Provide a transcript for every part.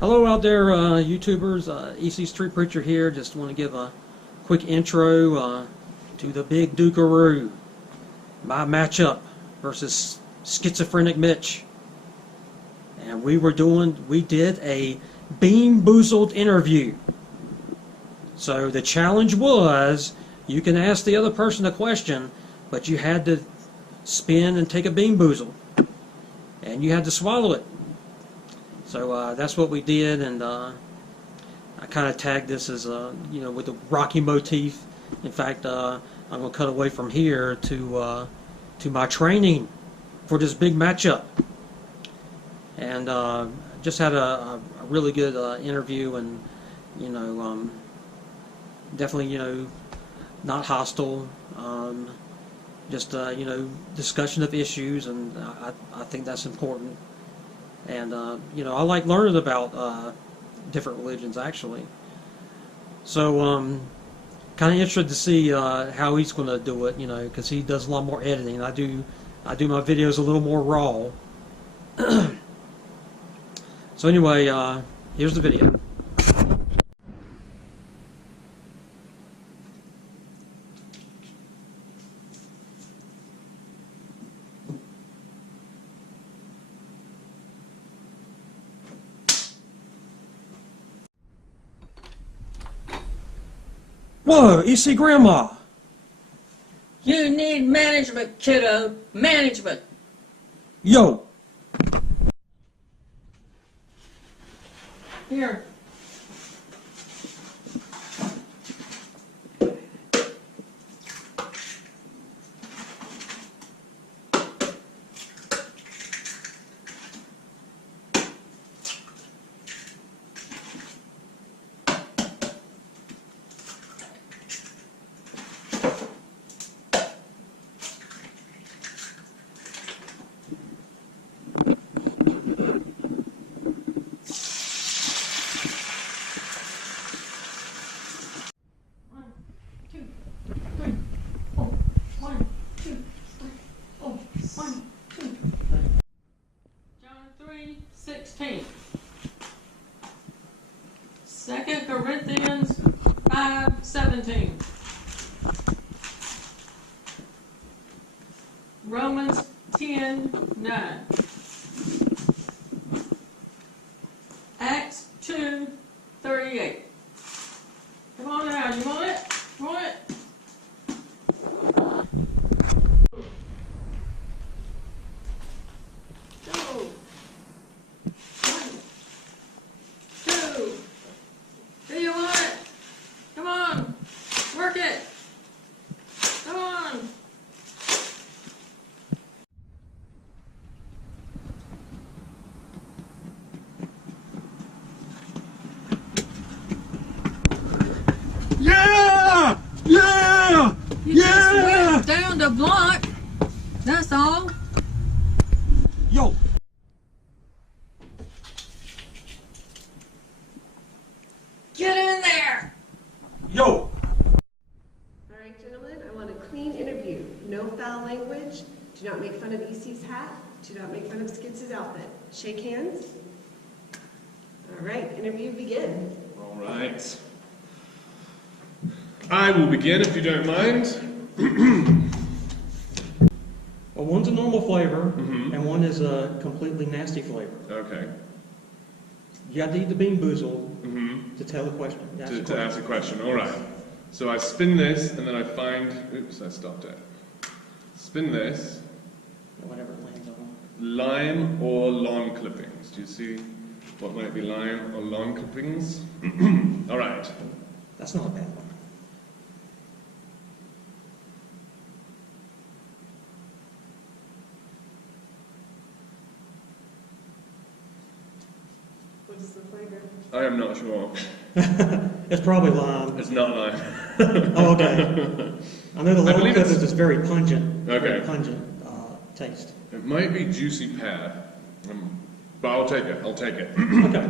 Hello out there, YouTubers. EC Street Preacher here. Just want to give a quick intro to the Big Dukaroo. My matchup versus Skitzefrenyic Mitch. And we did a Beanboozled interview. So the challenge was, you can ask the other person a question, but you had to spin and take a Beanboozle. And you had to swallow it. So that's what we did, and I kind of tagged this as, with the Rocky motif. In fact, I'm going to cut away from here to my training for this big matchup. And just had a really good interview, and definitely not hostile. Just discussion of issues, and I think that's important. And I like learning about different religions, actually. So kind of interested to see how he's going to do it, because he does a lot more editing. I do my videos a little more raw. So anyway, here's the video. Whoa, EC Grandma! You need management, kiddo. Management. Yo! Here. John 3:16. 2 Corinthians 5:17. Romans 10:9. Acts 2:38. Come on now, you want it? You want it? Go. 1, 2. Do you want it? Come on. Work it. Come on. Yeah! Yeah! You Yeah! just went down the block. That's all. Yo! Get in there. Yo! All right, gentlemen, I want a clean interview. No foul language. Do not make fun of EC's hat. Do not make fun of Skitz's outfit. Shake hands. All right, interview begin. All right. I will begin if you don't mind. Well, one's a normal flavor, and one is a completely nasty flavor. Okay. You have to eat the Beanboozled to tell the question. To ask a question. All right. So I spin this, and then I find. Oops, I stopped it. Spin this. Whatever it lands on. Lime or lawn clippings. Do you see what might be lime or lawn clippings? All right. That's not a bad one. What is the flavor? I am not sure. It's probably lime. It's not lime. Oh, okay. I know the I lawn believe clippings it's- is very pungent. Okay. Very pungent taste. It might be juicy pear. But I'll take it. I'll take it. Okay.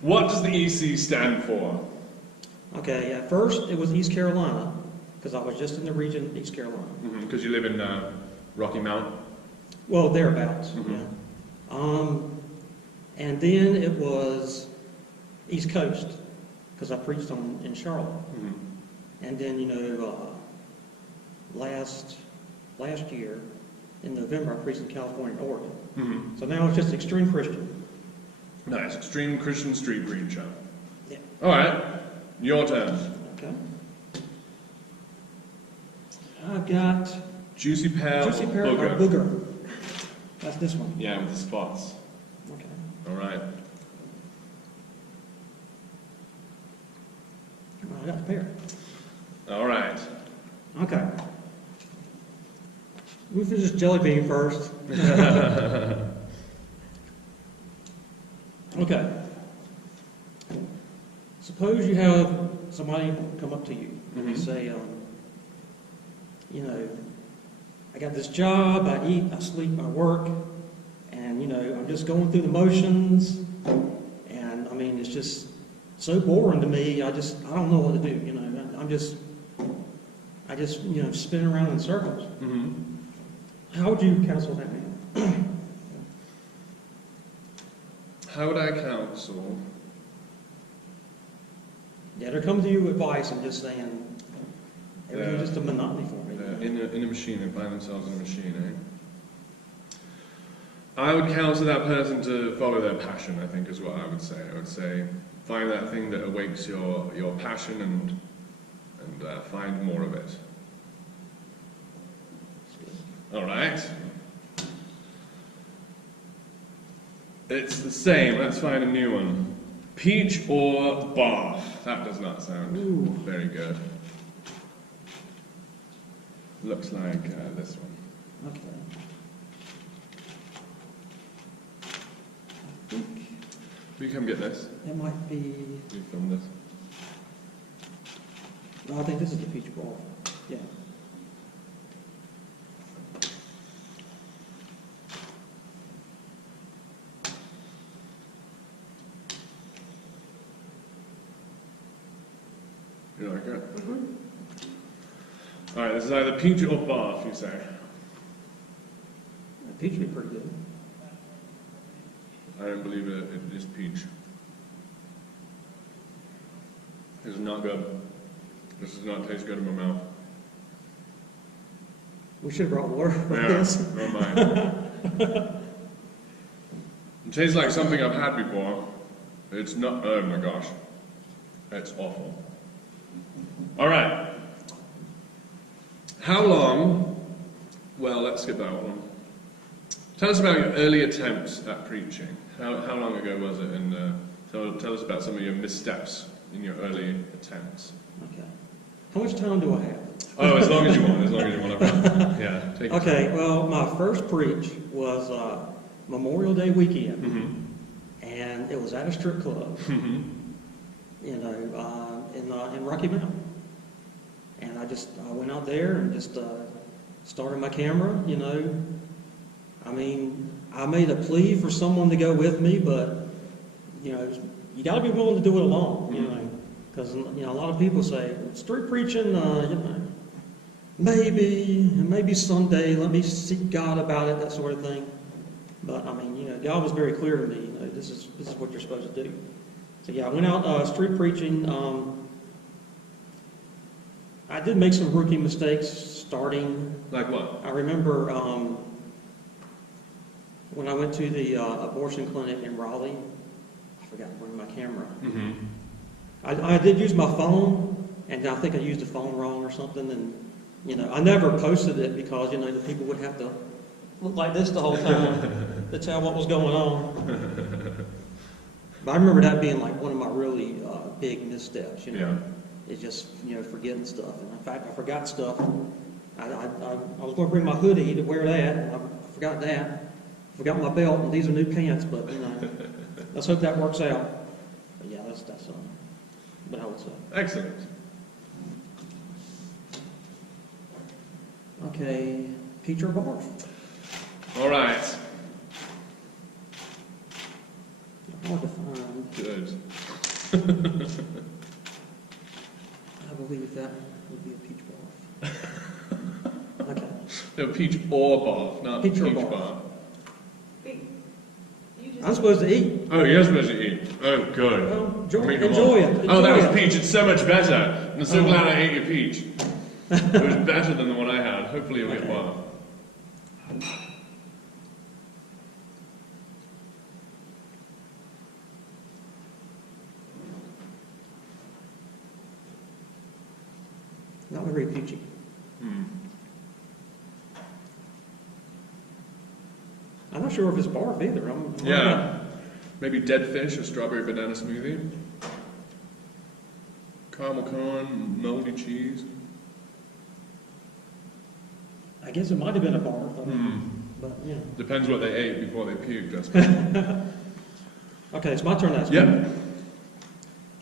What does the EC stand for? Okay, at first it was East Carolina, because I was just in the region of East Carolina. Because you live in Rocky Mount. Well, thereabouts. Mhm. Yeah. And then it was East Coast, because I preached in Charlotte. Mhm. And then, last year, in November, I preached in California and Oregon. Mhm. So now it's just Extreme Christian. Nice. Extreme Christian street preacher. Yeah. All right. Your turn. Okay. I've got Juicy pear Juicy Pear or or booger? Booger. That's this one. Yeah, with the spots. Okay. All right. Well, I got the pear. All right. Okay. We'll finish this jelly bean first. Okay. Suppose you have somebody come up to you and Mhm. say, I got this job, I eat, I sleep, I work, and, I'm just going through the motions, and, it's just so boring to me, I don't know what to do, I just spin around in circles. Mhm. How would you counsel that man? How would I counsel? Yeah, they're coming to you with advice and just saying, everything's Yeah. just a monotony for me. In a machine, and find themselves in a machine, I would counsel that person to follow their passion, I think, is what I would say. I would say, find that thing that awakes your passion and find more of it. All right. It's the same. Let's find a new one. Peach or bath? That does not sound Ooh. very good. Looks like this one. Okay. I think Will you come get this? it might be, You film this. no, I think this is the peach ball. Yeah. You like it? Mm-hmm. All right, this is either peach or bath, you say. The peach would be pretty good. I don't believe it is peach. This is not good. This does not taste good in my mouth. We should have brought water for Yeah, this. never mind. It tastes like something I've had before. It's not, oh my gosh. It's awful. All right. How long, well, let's skip that one. Tell us about your early attempts at preaching. How long ago was it? And tell us about some of your missteps in your early attempts. Okay. How much time do I have? Oh, as long as you want, Yeah, take your Okay, time. well, my first preach was Memorial Day weekend, Mm-hmm. and it was at a strip club, Mm-hmm. in Rocky Mount. And I went out there and just started my camera, I made a plea for someone to go with me, but, you got to be willing to do it alone, because, a lot of people say, street preaching, maybe someday, let me seek God about it, that sort of thing. But, God was very clear to me, this is what you're supposed to do. So, yeah, I went out street preaching. I did make some rookie mistakes starting. Like what? I remember when I went to the abortion clinic in Raleigh, I forgot to bring my camera. Mm-hmm. I did use my phone, and I think I used the phone wrong or something, and, I never posted it because, the people would have to look like this the whole time to tell what was going on. But I remember that being like one of my really big missteps, Yeah. It's just, forgetting stuff. And in fact, I forgot stuff. I was going to bring my hoodie to wear that, and I forgot that. Forgot my belt, and these are new pants, but, let's hope that works out. But yeah, that's what I would say. Excellent. Okay, peach or barf? All right. Hard to find. Good. I believe that would be a peach barf. Okay. No, peach or bath, not Peach or peach bath. bath. Wait, you I'm supposed to eat. Oh, you're supposed to eat. Oh, good. Well, Enjoy it. Oh, that Enjoy was it. peach. It's so much better. I'm so glad I ate your peach. It was better than the one I had. Hopefully you'll get Okay. well. Not very peachy. Hmm. I'm not sure if it's barf either. I'm Yeah. Maybe dead fish or strawberry banana smoothie. Caramel corn, moldy cheese. I guess it might have been a barf. I mean, Hmm. but yeah. Depends what they ate before they puked, I suppose. Okay, it's my turn to ask. Yep.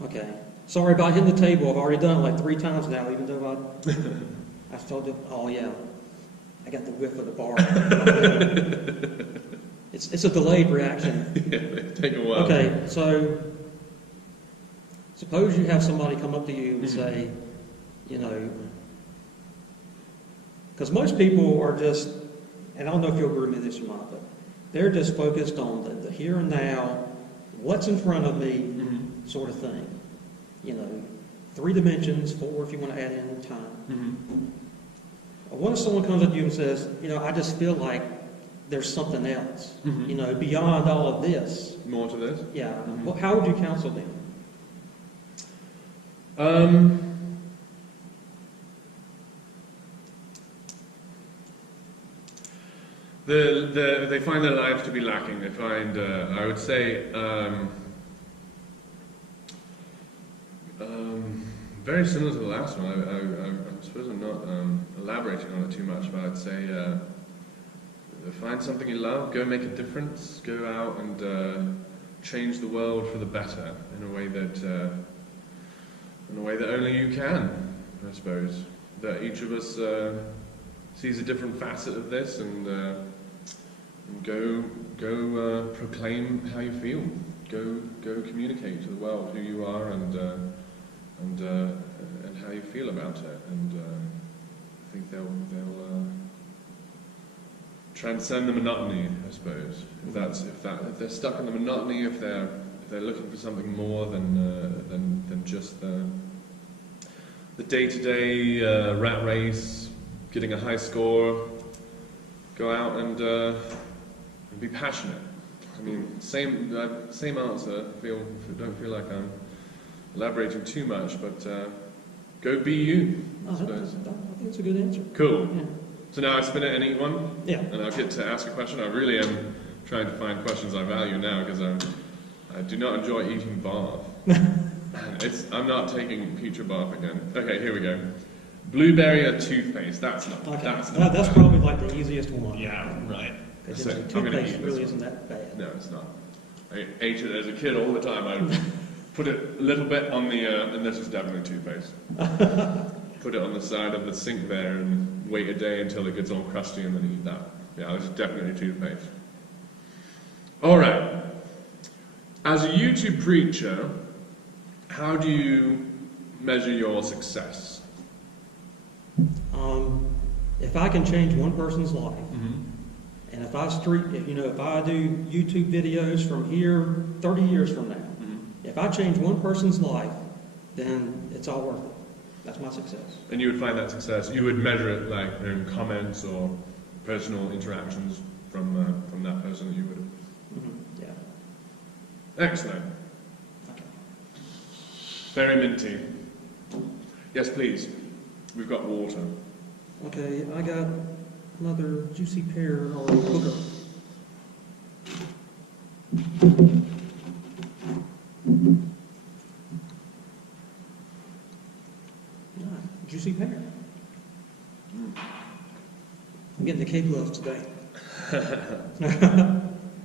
Okay. Sorry about hitting the table. I've already done it like 3 times now, even though I told you. Oh yeah, I got the whiff of the bar. It's a delayed reaction. Yeah, they take a while. Okay, so suppose you have somebody come up to you and say, you know, because most people are just, and I don't know if you'll agree with this or not, but they're just focused on the here and now, what's in front of me, sort of thing. You know, 3 dimensions, 4 if you want to add in time. What if someone comes up to you and says, you know, I just feel like there's something else, you know, beyond all of this. More to this? Yeah. Well, how would you counsel them? They find their life to be lacking. They find, I would say, very similar to the last one. I suppose I'm not elaborating on it too much, but I'd say find something you love, go make a difference, go out and change the world for the better in a way that only you can, I suppose. That each of us sees a different facet of this, and go proclaim how you feel. Go communicate to the world who you are and how you feel about it. And I think they'll transcend the monotony, I suppose. If they're stuck in the monotony, if they're looking for something more than just the day-to-day rat race, getting a high score, go out and be passionate. I mean, same answer. Don't feel like I'm elaborating too much, but go be you. I think it's a good answer. Cool. Yeah. So now I spin it and eat one? Yeah. And I'll get to ask a question. I really am trying to find questions I value now, because I do not enjoy eating barf. I'm not taking peach or barf again. Okay, here we go. Blueberry or toothpaste? That's not That's probably like the easiest one. Yeah, right. Because So, I'm gonna toothpaste eat really this isn't that bad. No, it's not. I ate it as a kid all the time. I'd put it a little bit on the, and this is definitely toothpaste. Put it on the side of the sink there and wait a day until it gets all crusty and then eat that. Yeah, this is definitely toothpaste. Alright. As a YouTube preacher, how do you measure your success? If I can change one person's life, and if I do YouTube videos from here 30 years from now, if I change one person's life, then it's all worth it. That's my success. And you would find that success, you would measure it like in comments or personal interactions from that person that you would have. Yeah. Excellent. Very minty. Yes, please. We've got water. Okay, I got another juicy pear or hooker. Juicy pear. I'm getting the cake loves today.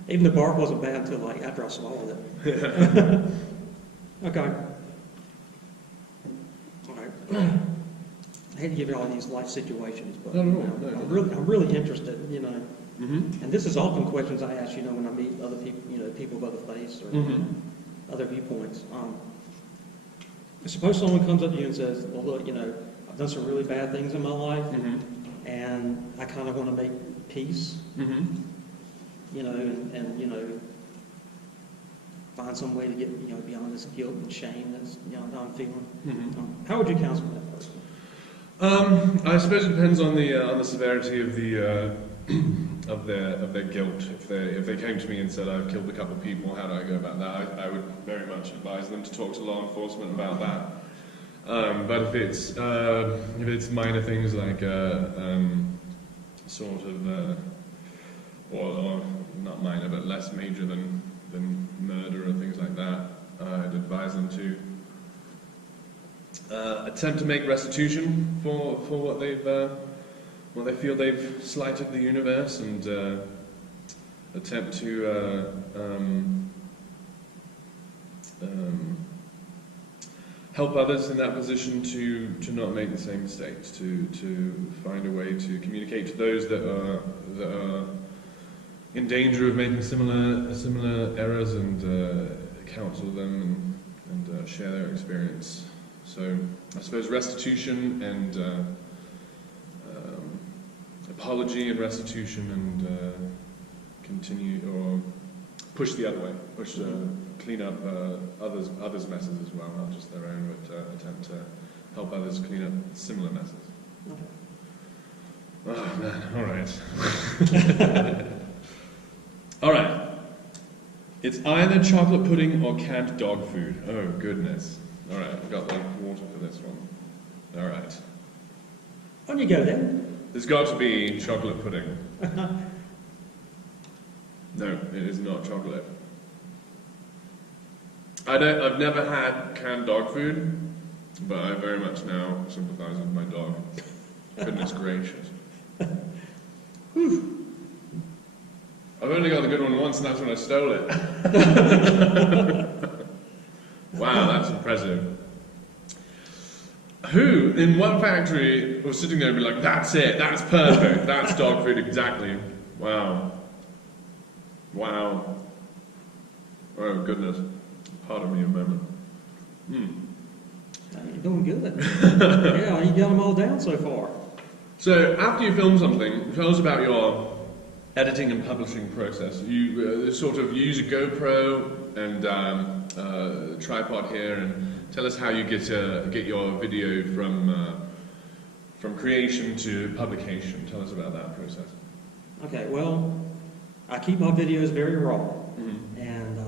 Even the bark wasn't bad until like after I swallowed it. Okay. All right. I hate to give you all these life situations, but No. I'm really interested, you know. Mm-hmm. And this is often questions I ask, you know, when I meet other people, you know, people of other faiths or other viewpoints. Suppose someone comes up to you and says, well, look, you know, I've done some really bad things in my life, and I kind of want to make peace, you know, and you know, find some way to get, beyond this guilt and shame that's, that I'm feeling. Mm-hmm. How would you counsel that person? I suppose it depends on the severity of the of their guilt. If they came to me and said I've killed a couple of people, how do I go about that? I would very much advise them to talk to law enforcement about that. But if it's minor things like or not minor but less major than murder or things like that, I'd advise them to attempt to make restitution for what they feel they've slighted the universe, and attempt to help others in that position to not make the same mistakes, to find a way to communicate to those that are in danger of making similar errors, and counsel them and share their experience. So I suppose restitution and apology and restitution, and continue or push the other way, clean up others' messes as well, not just their own, but attempt to help others clean up similar messes. Okay. Oh man, all right. All right. It's either chocolate pudding or canned dog food. Oh goodness. All right, I've got the water for this one. All right. On you go then. There's got to be chocolate pudding. No, it is not chocolate. I've never had canned dog food, but I very much now sympathise with my dog. Goodness gracious. I've only got the good one once, and that's when I stole it. Wow, that's impressive. Who in one factory was sitting there and be like, that's it, that's perfect, that's dog food exactly. Wow. Wow. Oh goodness. Pardon me a moment. You're doing good. Yeah, you got them all down so far. So after you film something, tell us about your editing and publishing process. You sort of use a GoPro and a tripod here, and tell us how you get your video from creation to publication. Tell us about that process. Okay, well, I keep my videos very raw, and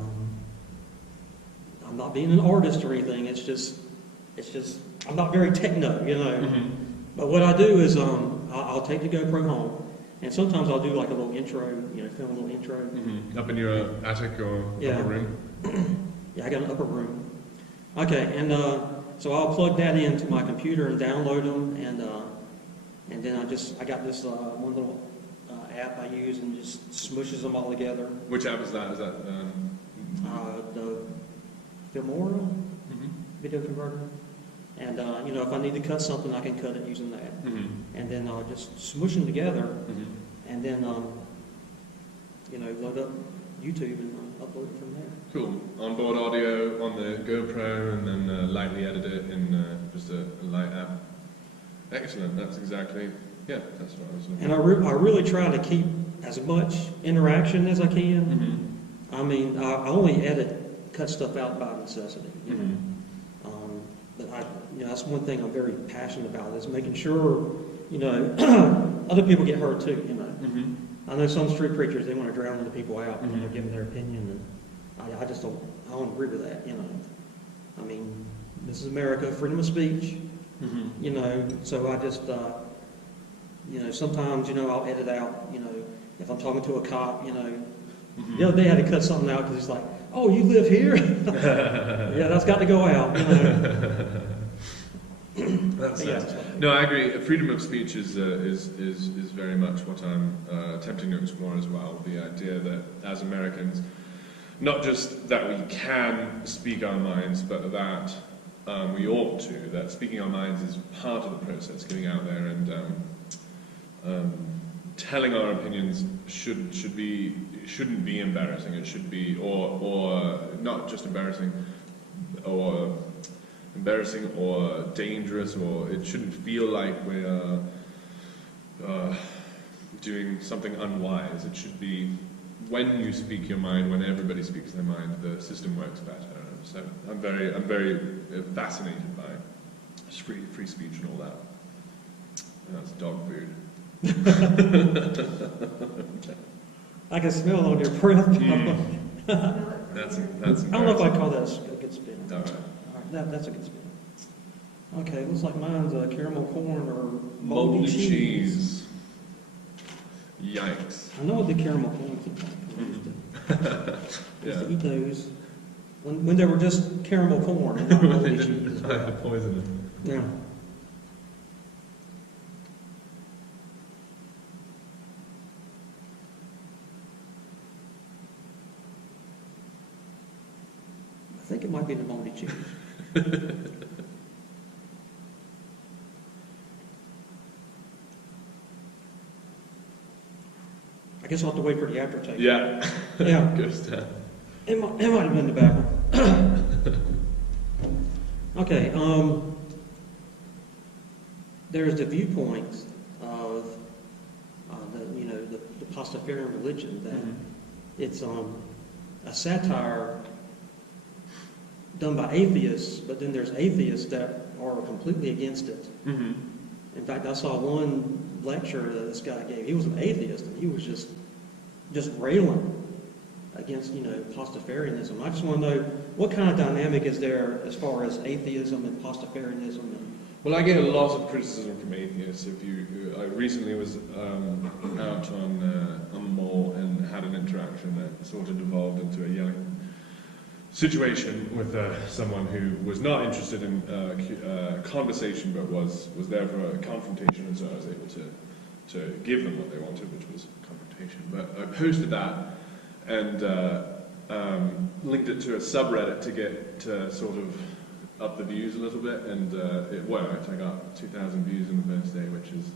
I'm not being an artist or anything. It's just I'm not very techno, But what I do is I'll take the GoPro home. And sometimes I'll do like a little intro, film a little intro. Up in your attic or upper room? Yeah, I got an upper room. Okay, and so I'll plug that into my computer and download them, and then I got this one little app I use, and just smushes them all together. Which app is that? Is that the Filmora video converter. And if I need to cut something, I can cut it using that. And then I'll just smush them together, and then load up YouTube and upload it from there. Cool. Onboard audio on the GoPro, and then lightly edit it in just a light app. Excellent. That's exactly. Yeah, that's what I was looking. And I really try to keep as much interaction as I can. I mean, I only cut stuff out by necessity. But that's one thing I'm very passionate about, is making sure, other people get hurt too, I know some street preachers, they want to drown other people out when they're giving their opinion, and I don't agree with that, I mean, this is America, freedom of speech, so I just, sometimes, I'll edit out, if I'm talking to a cop, the other day I had to cut something out because it's like, oh, you live here? Yeah, that's got to go out. No, I agree. Freedom of speech is very much what I'm attempting to explore as well. The idea that as Americans, not just that we can speak our minds, but that we ought to. That speaking our minds is part of the process. Getting out there and telling our opinions shouldn't be embarrassing. It should be, or not just embarrassing, or dangerous, or it shouldn't feel like we're doing something unwise. It should be when you speak your mind, when everybody speaks their mind, the system works better. So I'm very fascinated by free speech and all that. And that's dog food. I can smell it on your breath. That's I don't know if I call that a good spin. all right. All right, that's a good spin. Okay, looks like mine's caramel corn or Moldy cheese. Yikes. I know what the caramel corn is. I used to eat those when they were just caramel corn and not moldy cheese. I had poison. Yeah. I think it might be the moldy cheese. I guess I'll have to wait for the aftertaste. Yeah. Yeah. Good stuff. It might have been the back one. Okay, there's the viewpoints of the Pastafarian religion that it's a satire done by atheists, but then there's atheists that are completely against it. Mm-hmm. In fact, I saw one lecture that this guy gave. He was an atheist, and he was just railing against, Pastafarianism. I just want to know what kind of dynamic is there as far as atheism and Pastafarianism. Well, I get a lot of criticism from atheists. I recently was out on the mall and had an interaction that sort of devolved into a yelling situation with someone who was not interested in conversation, but was there for a confrontation, and so I was able to give them what they wanted, which was confrontation. But I posted that and linked it to a subreddit to get sort of up the views a little bit, and it worked. I got 2,000 views in the first day, which is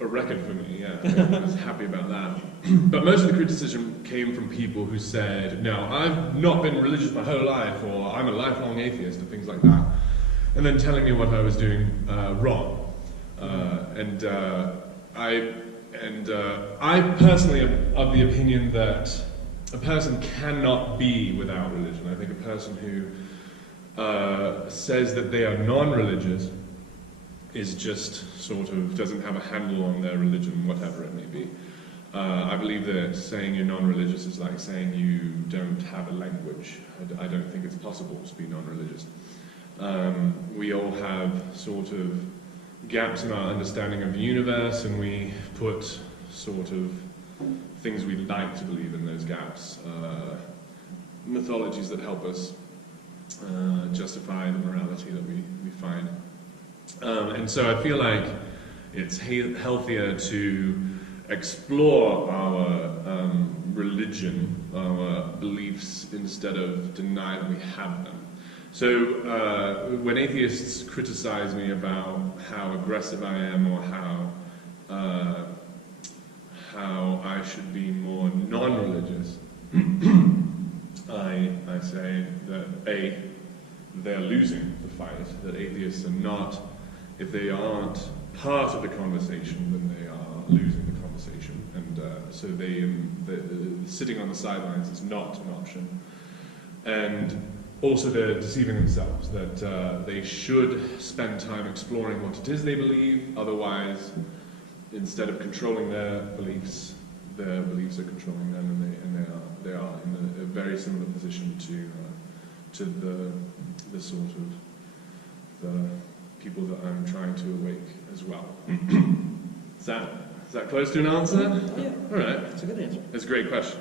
a record for me. Yeah, I was happy about that. But most of the criticism came from people who said, "No, I've not been religious my whole life," or "I'm a lifelong atheist," and things like that, and then telling me what I was doing wrong. I personally am of the opinion that a person cannot be without religion. I think a person who says that they are non-religious is just sort of doesn't have a handle on their religion, whatever it may be. I believe that saying you're non-religious is like saying you don't have a language. I don't think it's possible to be non-religious. We all have sort of gaps in our understanding of the universe, and we put sort of things we'd like to believe in those gaps, mythologies that help us justify the morality that we find. And so I feel like it's healthier to explore our religion, our beliefs, instead of deny that we have them. So when atheists criticize me about how aggressive I am, or how I should be more non-religious, I say that they're losing the fight, that atheists are not, if they aren't part of the conversation, then they are losing the conversation. And so sitting on the sidelines is not an option. And also they're deceiving themselves, that they should spend time exploring what it is they believe, otherwise, instead of controlling their beliefs are controlling them, and they are in a very similar position to the sort of the people that I'm trying to awake as well. Is that close to an answer? Yeah. All right. That's a good answer. That's a great question.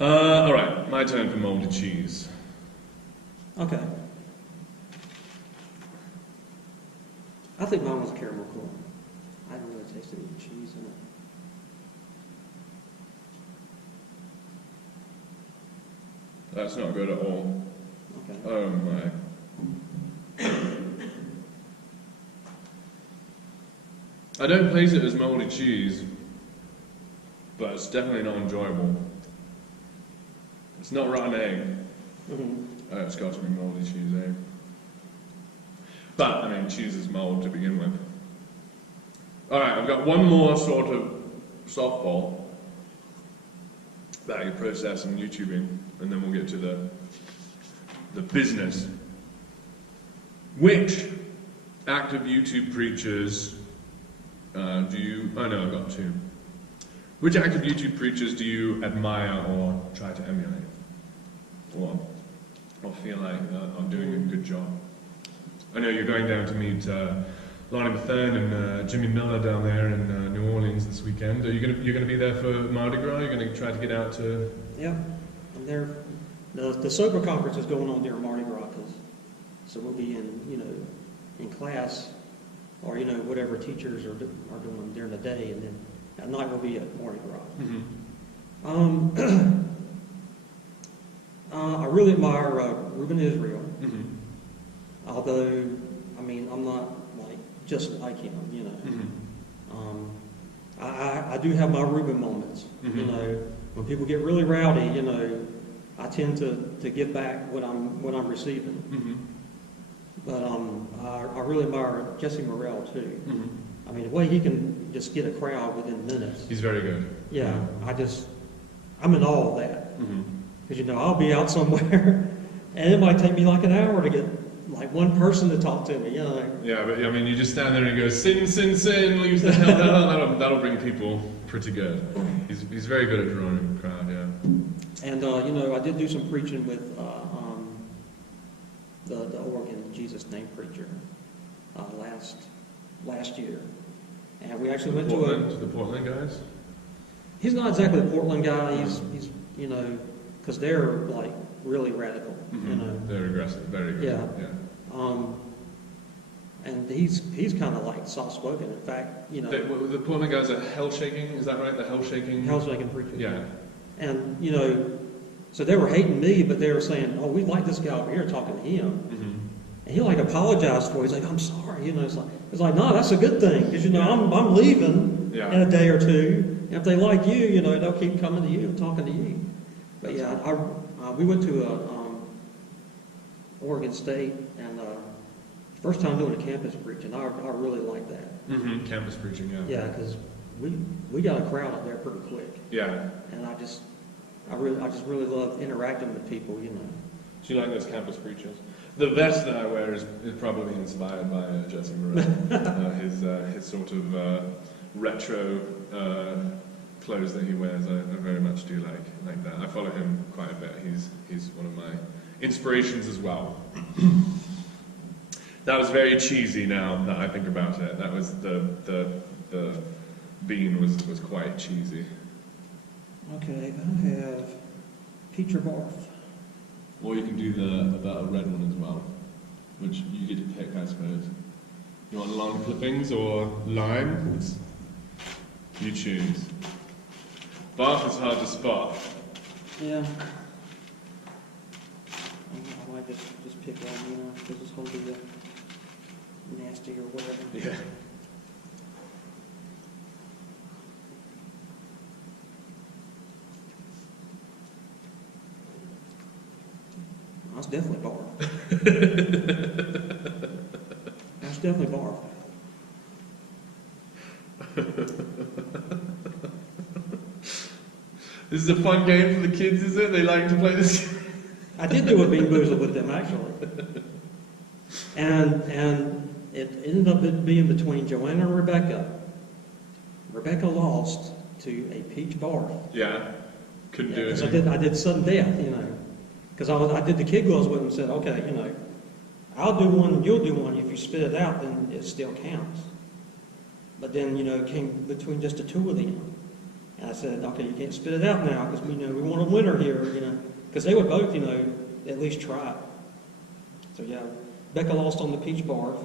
All right, my turn for moldy cheese. Okay. I think mine was caramel corn. I didn't really taste any cheese in it. That's not good at all. Okay. Oh my. I don't place it as moldy cheese, but it's definitely not enjoyable. It's not rotten egg. Mm-hmm. It's got to be moldy cheese, eh? But, I mean, cheese is mold to begin with. Alright, I've got one more sort of softball about your process and YouTubing, and then we'll get to the business. Which active YouTube preachers do you... Oh no, I've got two. Which active YouTube preachers do you admire or try to emulate? Or feel like are doing a good job? I know you're going down to meet Lonnie Bethune and Jimmy Miller down there in New Orleans this weekend. Are you're going to be there for Mardi Gras? You're going to try to get out to... Yeah, I'm there. The sober conference is going on during Mardi Gras, so we'll be in class, or whatever teachers are doing during the day, and then at night we'll be at Mardi Gras. Mm-hmm. I really admire Reuben Israel, Mm-hmm. although I'm not just like him. Mm-hmm. I do have my Reuben moments. Mm-hmm. When people get really rowdy, I tend to give back what I'm receiving. Mm-hmm. But I really admire Jesse Morrell too. Mm-hmm. The way he can just get a crowd within minutes. He's very good. Yeah, I'm in awe of that. Mm-hmm. Because I'll be out somewhere, and it might take me like an hour to get one person to talk to me. Yeah, but you just stand there and go, sin, sin, sin, leaves the hell down. That'll bring people pretty good. He's very good at drawing a crowd, yeah. And I did do some preaching with the Oregon Jesus Name preacher last year, and we actually went to the Portland guys. He's not exactly a Portland guy. He's because they're really radical. Mm-hmm. They're aggressive, very aggressive. Yeah. And he's kind of soft spoken. In fact, the Portland guys are hell shaking. Is that right? The hell shaking. Hell shaking preacher. Yeah. And so they were hating me, but they were saying, "Oh, we like this guy over here," talking to him. Mm-hmm. And he apologized for it. He's like, "I'm sorry." It's like, no, that's a good thing because I'm leaving in a day or two. And if they like you, they'll keep coming to you and talking to you. But yeah, we went to Oregon State, and first time doing a campus preaching. I really like that. Mm-hmm. Campus preaching, yeah. Yeah, because we got a crowd up there pretty quick. Yeah. And I just really love interacting with people. Do you like those campus preachers? The vest that I wear is probably inspired by Jesse Morrell. His sort of retro clothes that he wears, I very much do like that. I follow him quite a bit. He's one of my inspirations as well. That was very cheesy now that I think about it. That was the bean was quite cheesy. Okay, I have peach or barf. Or you can do about a red one as well, which you get to pick, I suppose. You want long clippings or lime? You choose. Barf is hard to spot. Yeah. I might just pick one, because it's going to be nasty or whatever. Yeah. That's definitely barf. That's definitely barf. This is a fun game for the kids, is it? They like to play this game? I did do a Beanboozled with them, actually. And it ended up being between Joanna and Rebecca. Rebecca lost to a peach barf. Yeah. Couldn't do it. I did sudden death, Because I did the kid gloves with them and said, okay, I'll do one and you'll do one. If you spit it out, then it still counts. But then, it came between just the two of them. And I said, okay, you can't spit it out now because we want a winner here, Because they would both, at least try. So, yeah, Becca lost on the peach barf.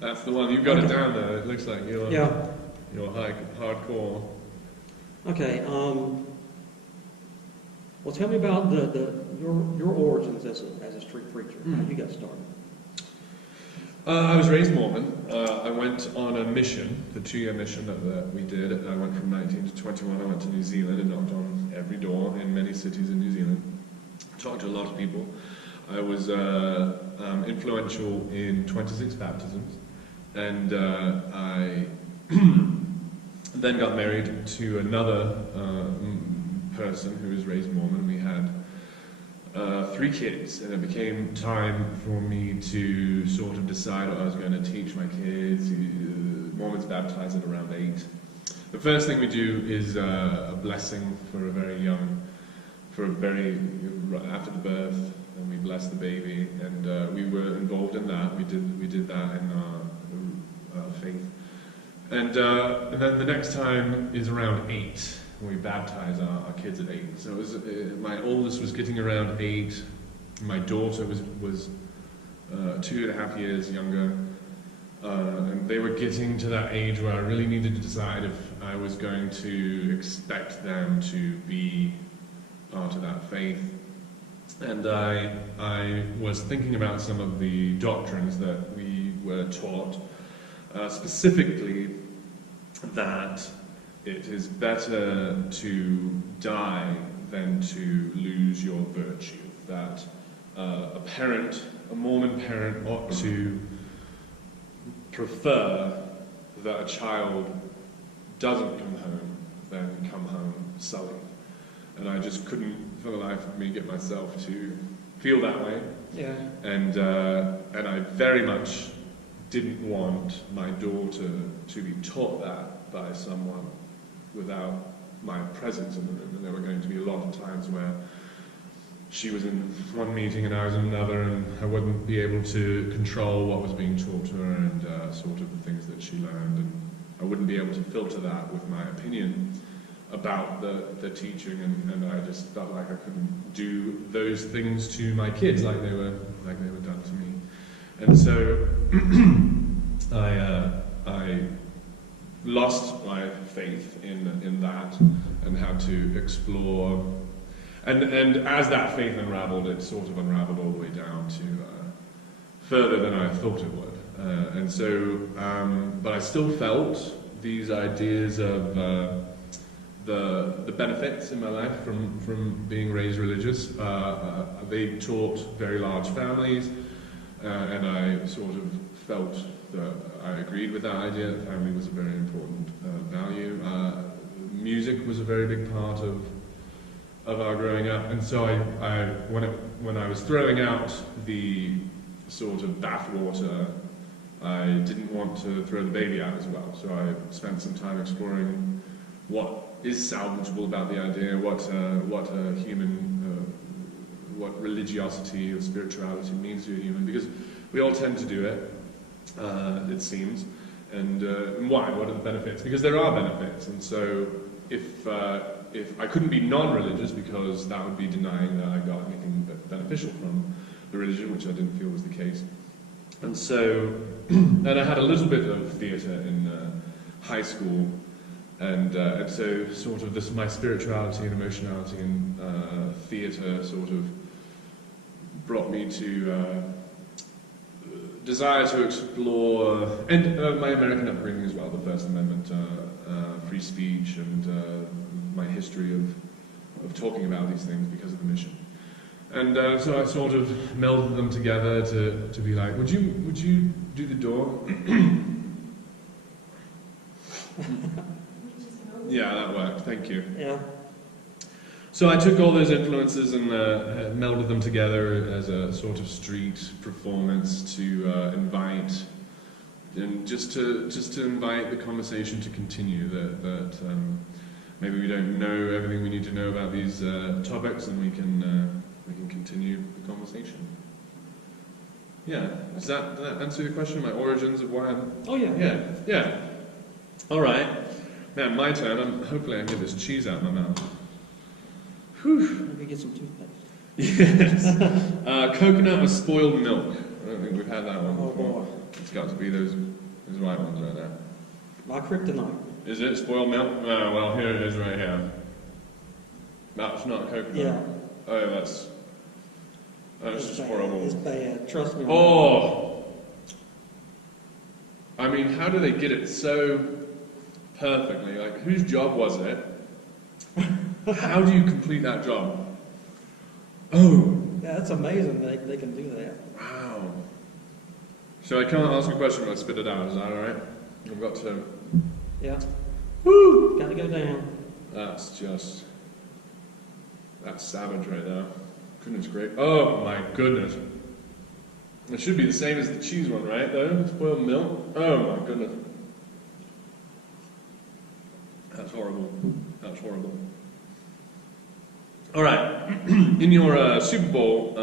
That's the one. You've got it down there. It looks like you're hardcore. Okay, well, tell me about your origins as a street preacher. How you got started? I was raised Mormon. I went on a mission, the 2-year mission that we did. I went from 19 to 21. I went to New Zealand and knocked on every door in many cities in New Zealand. Talked to a lot of people. I was influential in 26 baptisms, and I then got married to another person who was raised Mormon. We had 3 kids, and it became time for me to sort of decide what I was going to teach my kids. Mormons baptize at around 8. The first thing we do is a blessing for a very young, after the birth, and we bless the baby, and we were involved in that. We did that in our faith, and then the next time is around 8. We baptize our kids at 8. So it was, my oldest was getting around 8. My daughter was 2.5 years younger. And they were getting to that age where I really needed to decide if I was going to expect them to be part of that faith. And I was thinking about some of the doctrines that we were taught, specifically that it is better to die than to lose your virtue. That a Mormon parent, ought to prefer that a child doesn't come home than come home sullied. And I just couldn't, for the life of me, get myself to feel that way. Yeah. And I very much didn't want my daughter to be taught that by someone without my presence in the room. And there were going to be a lot of times where she was in one meeting and I was in another, and I wouldn't be able to control what was being taught to her and sort of the things that she learned, and I wouldn't be able to filter that with my opinion about the teaching, and I just felt like I couldn't do those things to my kids like they were done to me. And so I lost my faith in that and had to explore. And as that faith unraveled, it sort of unraveled all the way down to further than I thought it would. And so, but I still felt these ideas of the benefits in my life from being raised religious. They taught very large families, and I sort of felt that I agreed with that idea. That family was a very important value. Music was a very big part of our growing up, and so when I was throwing out the sort of bathwater, I didn't want to throw the baby out as well. So I spent some time exploring what is salvageable about the idea, what religiosity or spirituality means to a human, because we all tend to do it, it seems, and why? What are the benefits? Because there are benefits, and so if I couldn't be non-religious, because that would be denying that I got anything beneficial from the religion, which I didn't feel was the case. And so, and I had a little bit of theatre in high school, and so sort of my spirituality and emotionality in theatre sort of brought me to desire to explore, and my American upbringing as well, the First Amendment, free speech, and my history of talking about these things because of the mission. And so I sort of melded them together to be like, would you do the door? Yeah, that worked, thank you. Yeah. So I took all those influences and melded them together as a sort of street performance to invite, and just to invite the conversation to continue. That maybe we don't know everything we need to know about these topics, and we can continue the conversation. Yeah, does that answer your question? My origins of why I'm... Oh yeah. Yeah. All right. Man, my turn. Hopefully I can get this cheese out of my mouth. Whew. Maybe get some toothpaste. Yes. Coconut with spoiled milk. I don't think we've had that one Oh before. boy. It's got to be those white ones right there. My kryptonite. Is it spoiled milk? Oh, well, here it is right here. That's not coconut. Yeah. Oh, that's just bad. horrible. It's bad. Trust me. Oh! I mean, how do they get it so perfectly? Like, whose job was it? How do you complete that job? Oh! Yeah, that's amazing. They can do that. Wow. So I can't ask a question when I spit it out, is that alright? I've got to Yeah, Woo! got to go down. That's savage right now. Goodness great. Oh my goodness. It should be the same as the cheese one, right? Though spoiled milk. Oh my goodness. That's horrible. That's horrible. All right. In your Super Bowl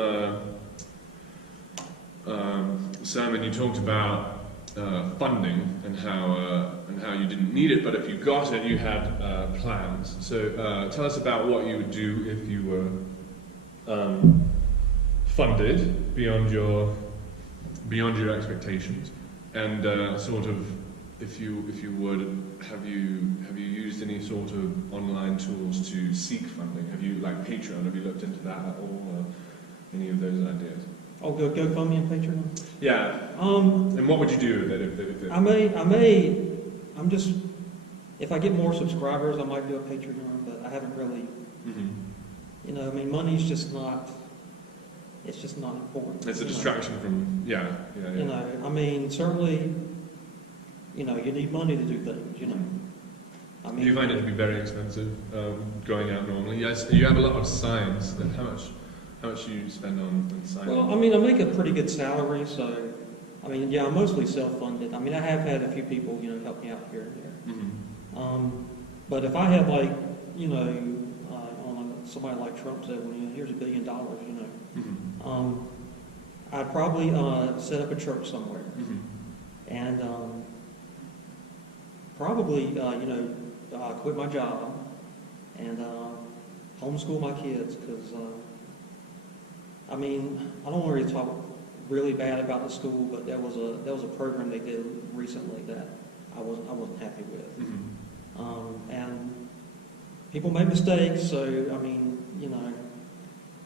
sermon, you talked about funding and how you didn't need it, but if you got it, you had plans. So tell us about what you would do if you were funded beyond your expectations, and sort of if you would have you used any sort of online tools to seek funding? Have you, like Patreon? Have you looked into that at all? Or any of those ideas? Oh, GoFundMe and Patreon. Yeah. And what would you do with it if I'm just, if I get more subscribers, I might do a Patreon, but I haven't really, you know, I mean, money's just not, it's just not important. It's a distraction from, yeah. You know, I mean, certainly, you know, you need money to do things, you know. I mean, Do you find it to be very expensive going out normally? Yes, you have a lot of signs. Then how much do you spend on signs? well, I mean, I make a pretty good salary, so, I mean, yeah, I'm mostly self-funded. I mean, I have had a few people, you know, help me out here and there. But if I had, like, you know, somebody like Trump said, well, you know, here's $1 billion, you know, I'd probably set up a church somewhere, and probably, you know, quit my job and homeschool my kids, because, I mean, I don't want to talk really bad about the school, but there was a program they did recently that I wasn't happy with, and people make mistakes, so I mean, you know,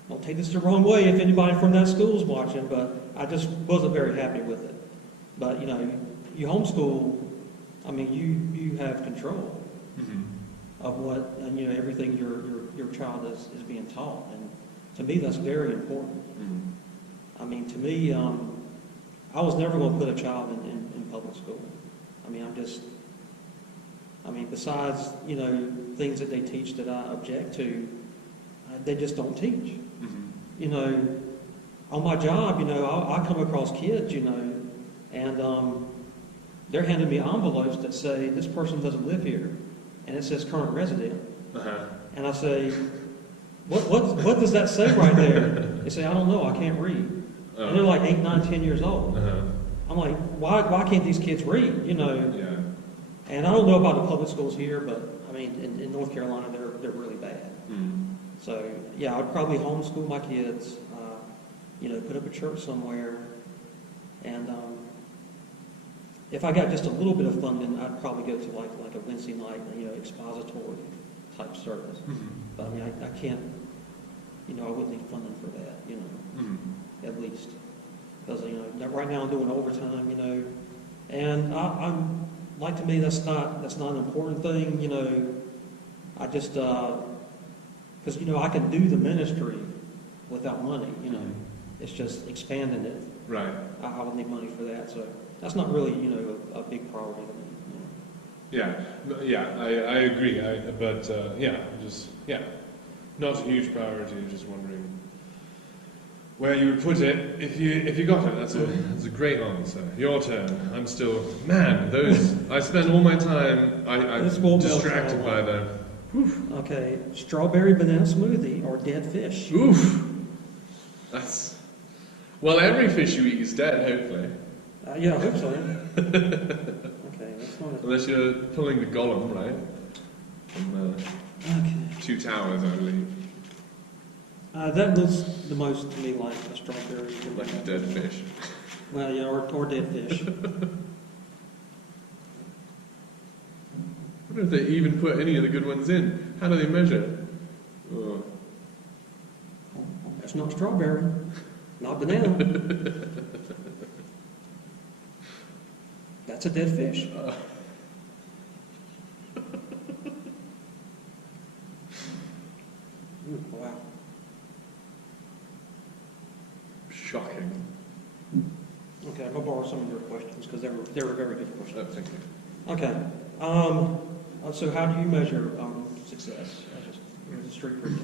don't take this the wrong way if anybody from that school's watching, but I just wasn't very happy with it. But you know, you homeschool, I mean, you have control of what, and you know, everything your child is being taught, and to me that's very important. I mean, to me, I was never going to put a child in public school. I mean, besides, you know, things that they teach that I object to, they just don't teach. You know, on my job, you know, I come across kids, you know, and they're handing me envelopes that say, this person doesn't live here, and it says current resident. And I say, what does that say right there? They say, I don't know, I can't read. And they're like 8, 9, 10 years old. I'm like, why can't these kids read, you know? Yeah. And I don't know about the public schools here, but I mean, in North Carolina, they're really bad. So yeah, I'd probably homeschool my kids, you know, put up a church somewhere, and if I got just a little bit of funding, I'd probably go to like a Wednesday night, you know, expository type service. But I mean, I can't, you know, I wouldn't need funding for that, you know, at least, because you know, right now I'm doing overtime, you know, and I'm like, to me, that's not an important thing, you know. I just, because, you know, I can do the ministry without money, you know. It's just expanding it. Right. I would need money for that, so that's not really, you know, a big priority to me. Yeah, I agree. But not a huge priority. Just wondering where you would put it if you got it. That's a great answer. Your turn. I'm still, man. I spend all my time. I'm distracted by them. Okay, strawberry banana smoothie or dead fish. Oof. That's, well, every fish you eat is dead, hopefully. Yeah, I hope so. Okay, that's not Unless you're pulling the golem, right? From Two Towers, I believe. That looks the most to me like a strawberry. Like a dead fish. Well, yeah, or dead fish. I wonder if they even put any of the good ones in. How do they measure? Oh. That's not strawberry, not banana. That's a dead fish. Wow. Shocking. Okay, I'm gonna borrow some of your questions because they were very good questions. Oh, thank you. Okay. So how do you measure success as a street preacher?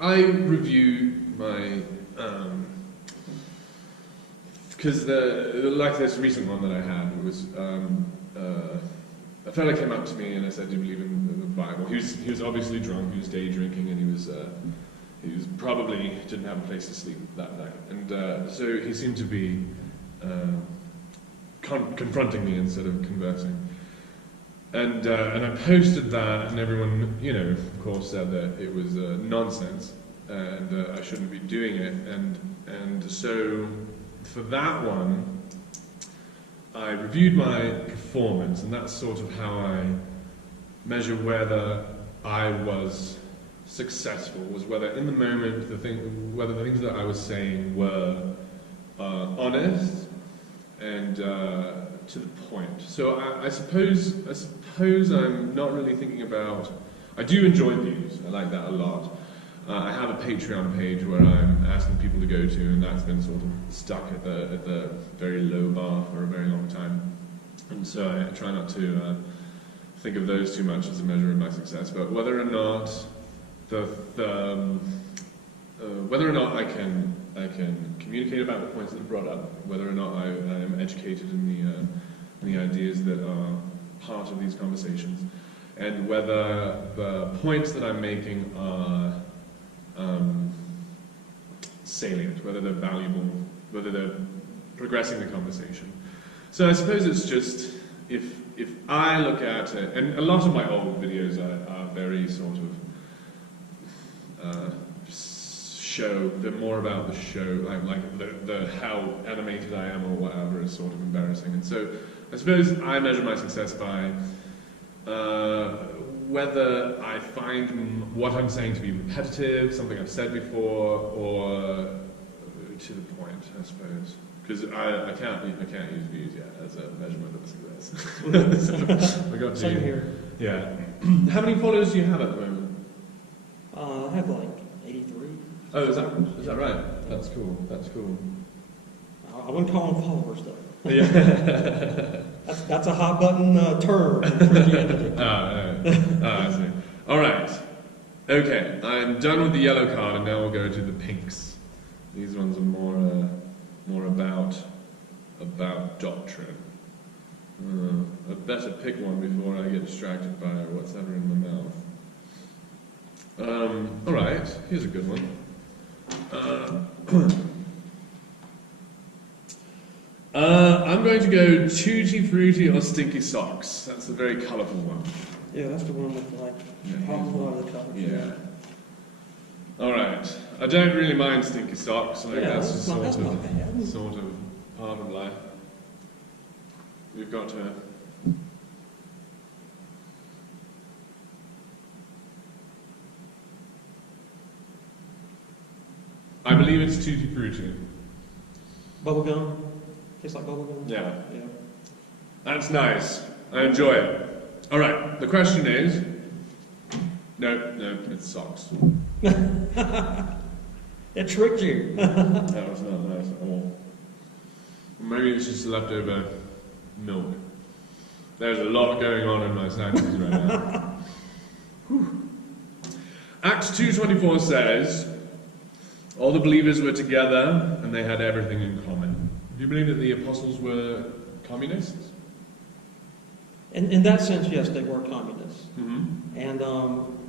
I review my, because like this recent one that I had, it was a fella came up to me and I said, "Do you believe in the Bible?" He was obviously drunk, he was day drinking, and he was probably didn't have a place to sleep that night, and so he seemed to be confronting me instead of conversing. And I posted that, and everyone, of course, said that it was nonsense, and I shouldn't be doing it. And so for that one, I reviewed my performance, and that's sort of how I measure whether I was successful, was whether in the moment whether the things that I was saying were honest and to the point. So I suppose I'm not really thinking about. I do enjoy views. I like that a lot. I have a Patreon page where I'm asking people to go to, and that's been sort of stuck at the very low bar for a very long time. And so I try not to think of those too much as a measure of my success. But whether or not whether or not I can communicate about the points that are brought up, whether or not I am educated in the ideas that are part of these conversations, and whether the points that I'm making are salient, whether they're valuable, whether they're progressing the conversation. So I suppose it's just, if I look at it, and a lot of my old videos are very sort of they're more about the show, like the how animated I am or whatever is sort of embarrassing. And so I suppose I measure my success by whether I find what I'm saying to be repetitive, something I've said before, or to the point, I suppose. Because I can't use views yet as a measurement of success. I got to. Same here. Yeah. How many followers do you have at the moment? I have like 83. Oh, is that right? That's cool. That's cool. I wouldn't call them followers though. Yeah. That's a hot button term in Christianity. I see. All right. Okay, I'm done with the yellow card, and now we'll go to the pinks. These ones are more about doctrine. I'd better pick one before I get distracted by what's ever in my mouth. All right, here's a good one. I'm going to go Tutti Frutti or Stinky Socks. That's a very colourful one. Yeah, that's the one with like a lot of the colors. Yeah. All right. I don't really mind Stinky Socks. Like Yeah, that's just not sort of bad. part of life. We've got to. I believe it's Tutti Frutti. Bubblegum. Tastes like bubblegum. Yeah. Yeah. That's nice. I enjoy it. All right. The question is. No, it's socks. It tricked you. That was not nice at all. Maybe it's just leftover milk. There's a lot going on in my sinuses right now. Acts 2:24 says, all the believers were together and they had everything in common. Do you believe that the apostles were communists? In that sense, yes, they were communists. Mm-hmm. And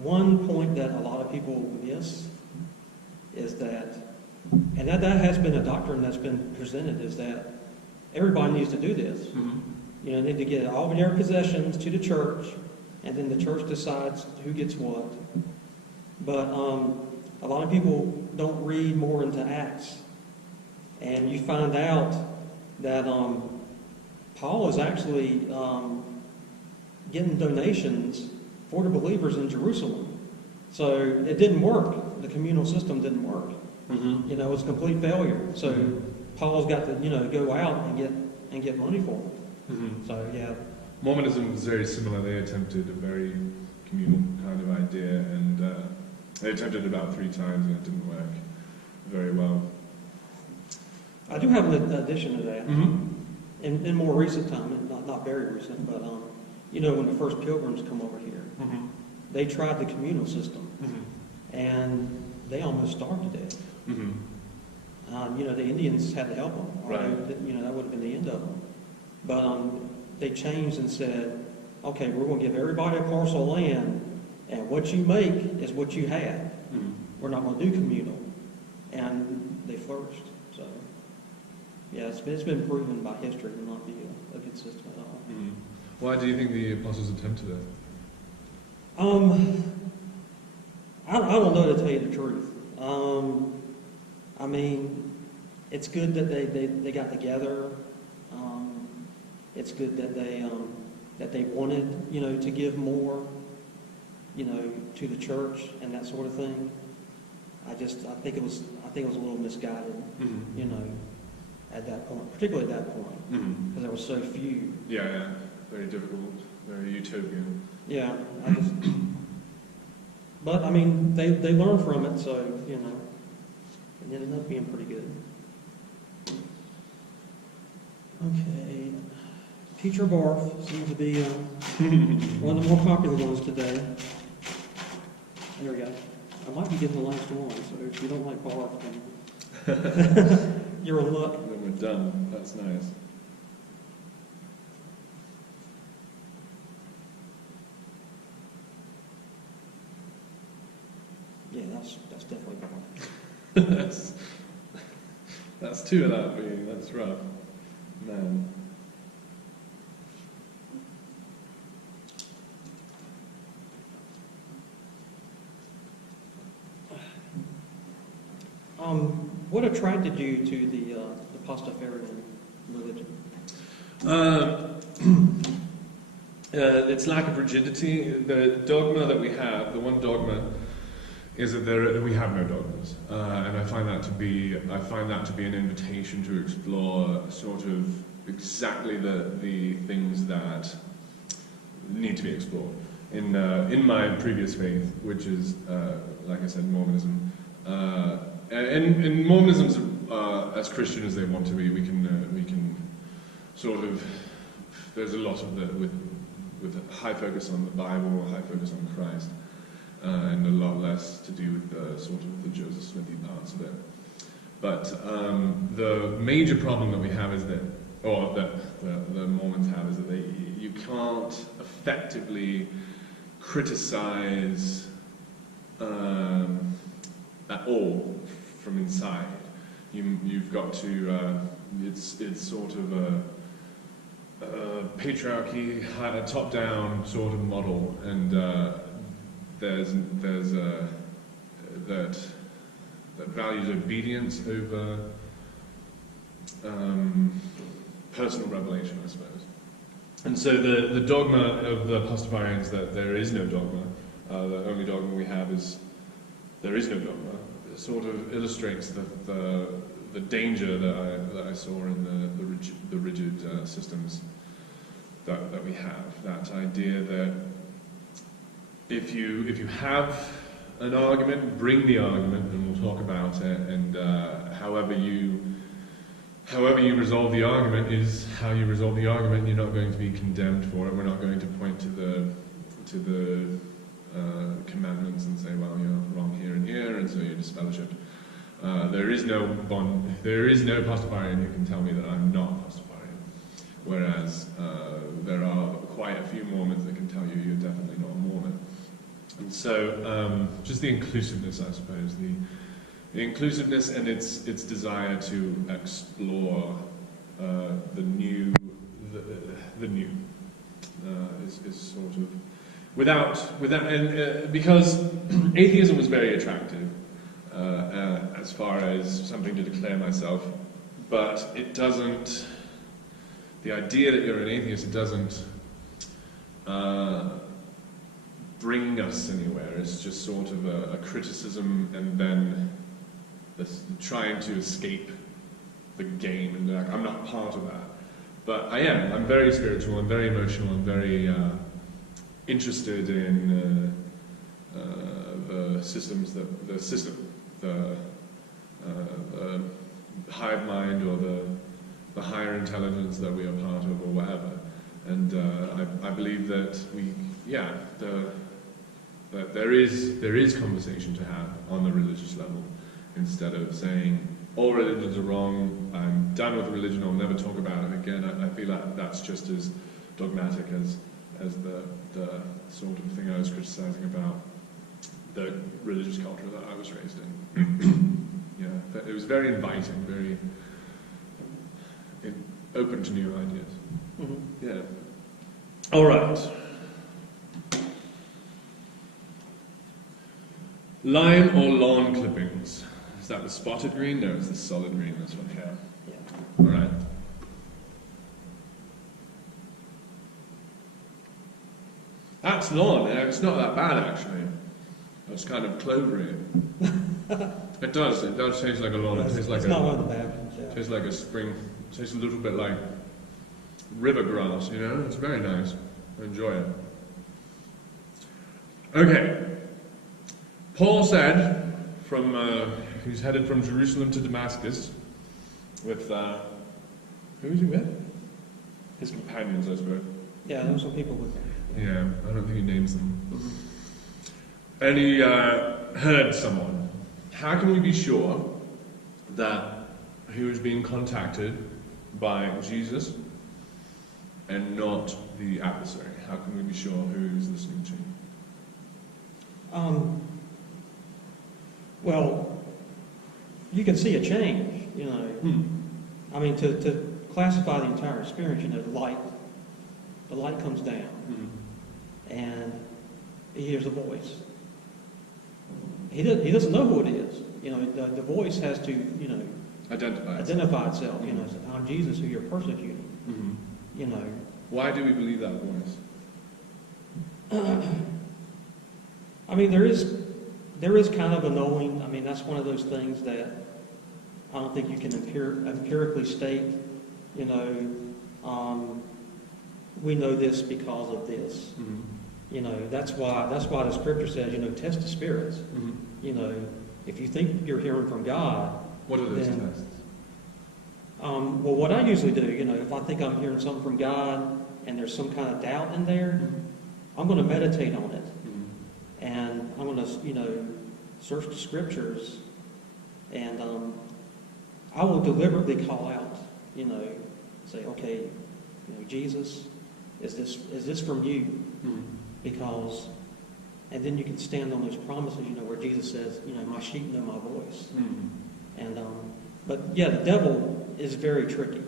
one point that a lot of people miss is that, and that has been a doctrine that's been presented, is that everybody needs to do this. Mm-hmm. You need to get all of their possessions to the church, and then the church decides who gets what. But a lot of people don't read more into Acts. And you find out that Paul is actually getting donations for the believers in Jerusalem. So it didn't work. The communal system didn't work. Mm-hmm. It was a complete failure. So Paul's got to go out and get money for it. Mm-hmm. So yeah. Mormonism is very similar. They attempted a very communal kind of idea, and they attempted it about 3 times, and it didn't work very well. I do have an addition to that. Mm-hmm. in more recent time, not very recent, but you know, when the first pilgrims come over here, they tried the communal system, and they almost starved to death. You know, the Indians had to help them. Or you know, that would have been the end of them. But they changed and said, okay, we're going to give everybody a parcel of land, and what you make is what you have. We're not going to do communal. And they flourished. So, yeah, it's been proven by history to not be a good system at all. Why do you think the apostles attempted it? I don't know, to tell you the truth. I mean, it's good that they got together. It's good that they wanted, you know, to give more, you know, to the church and that sort of thing. I think it was a little misguided, you know, at that point, particularly at that point, because there were so few. Yeah, very difficult, very utopian. Yeah, but I mean, they learned from it, so you know, it ended up being pretty good. Okay, Teacher Barf seems to be one of the more popular ones today. There we go. I might be getting the last one, so if you don't like barf, then you're in luck. Then we're done. That's nice. Yeah, that's definitely barf. That's two of that for you. That's rough, man. What attracted you to the Pastafarian religion? Its lack of rigidity. The dogma that we have, the one dogma, is that we have no dogmas, and I find that to be an invitation to explore sort of exactly the things that need to be explored. In my previous faith, which is, like I said, Mormonism. And Mormonism's as Christian as they want to be. We can sort of. There's a lot of with a high focus on the Bible, a high focus on Christ, and a lot less to do with the sort of the Joseph Smithy parts of it. But the major problem that we have is that, or that the Mormons have, is that you can't effectively criticize at all from inside. You've got to. It's sort of a patriarchy, a top-down sort of model, and there's that values obedience over personal revelation, I suppose. And so the dogma of the Pastafarians that there is no dogma, the only dogma we have is there is no dogma, it sort of illustrates the danger that I saw in the rigid systems that we have. That idea that if you have an argument, bring the argument, and we'll talk about it. And however you resolve the argument is how you resolve the argument. You're not going to be condemned for it. We're not going to point to the commandments and say, well, you're wrong here and here, and so you're disfellowshipped. There is no Pastafarian who can tell me that I'm not Pastafarian. Whereas there are quite a few Mormons that can tell you you're definitely not a Mormon. And so just the inclusiveness, I suppose, the inclusiveness and its desire to explore the new is sort of without and because atheism was very attractive as far as something to declare myself, but it doesn't. The idea that you're an atheist, it doesn't bring us anywhere. It's just sort of a criticism and then trying to escape the game, and like, I'm not part of that. But I am. I'm very spiritual. I'm very emotional. I'm very interested in the systems, the hive mind, or the higher intelligence that we are part of or whatever. And I believe that that there is conversation to have on the religious level, instead of saying all religions are wrong, I'm done with religion, I'll never talk about it again. I feel like that's just as dogmatic as the sort of thing I was criticizing about the religious culture that I was raised in. Yeah, it was very inviting, very open to new ideas. Mm-hmm. Yeah. All right. Lime or lawn clippings? Is that the spotted green? No, it's the solid green, this one here. Yeah. All right. That's lawn. It's not that bad, actually. It's kind of clovery. It does taste like a lawn. It tastes like it's not one of the bad ones. Yeah. tastes like a spring. It tastes a little bit like river grass, you know? It's very nice. I enjoy it. Okay. Paul said, he's headed from Jerusalem to Damascus with, who is he with? His companions, I suppose. Yeah, there were some people with him. Yeah, I don't think he names them. Mm-hmm. And he heard someone. How can we be sure that he was being contacted by Jesus and not the adversary? How can we be sure who he's listening to? Well, you can see a change, you know. I mean, to classify the entire experience, you know, the light comes down, and he hears a voice. He doesn't know who it is. You know, the voice has to, you know, identify itself. You know, I'm Jesus who you're persecuting. Mm-hmm. You know. Why do we believe that voice? I mean, there is kind of a knowing. I mean, that's one of those things that I don't think you can empirically state. You know, we know this because of this. Mm-hmm. You know, that's why the scripture says, you know, test the spirits. Mm-hmm. You know, if you think you're hearing from God, what are those tests? Well, what I usually do, you know, if I think I'm hearing something from God and there's some kind of doubt in there, I'm going to meditate on it, and I'm going to, you know, search the scriptures, and I will deliberately call out, you know, say, okay, you know, Jesus, is this from you? Because, and then you can stand on those promises, you know, where Jesus says, you know, my sheep know my voice. And but yeah, the devil is very tricky.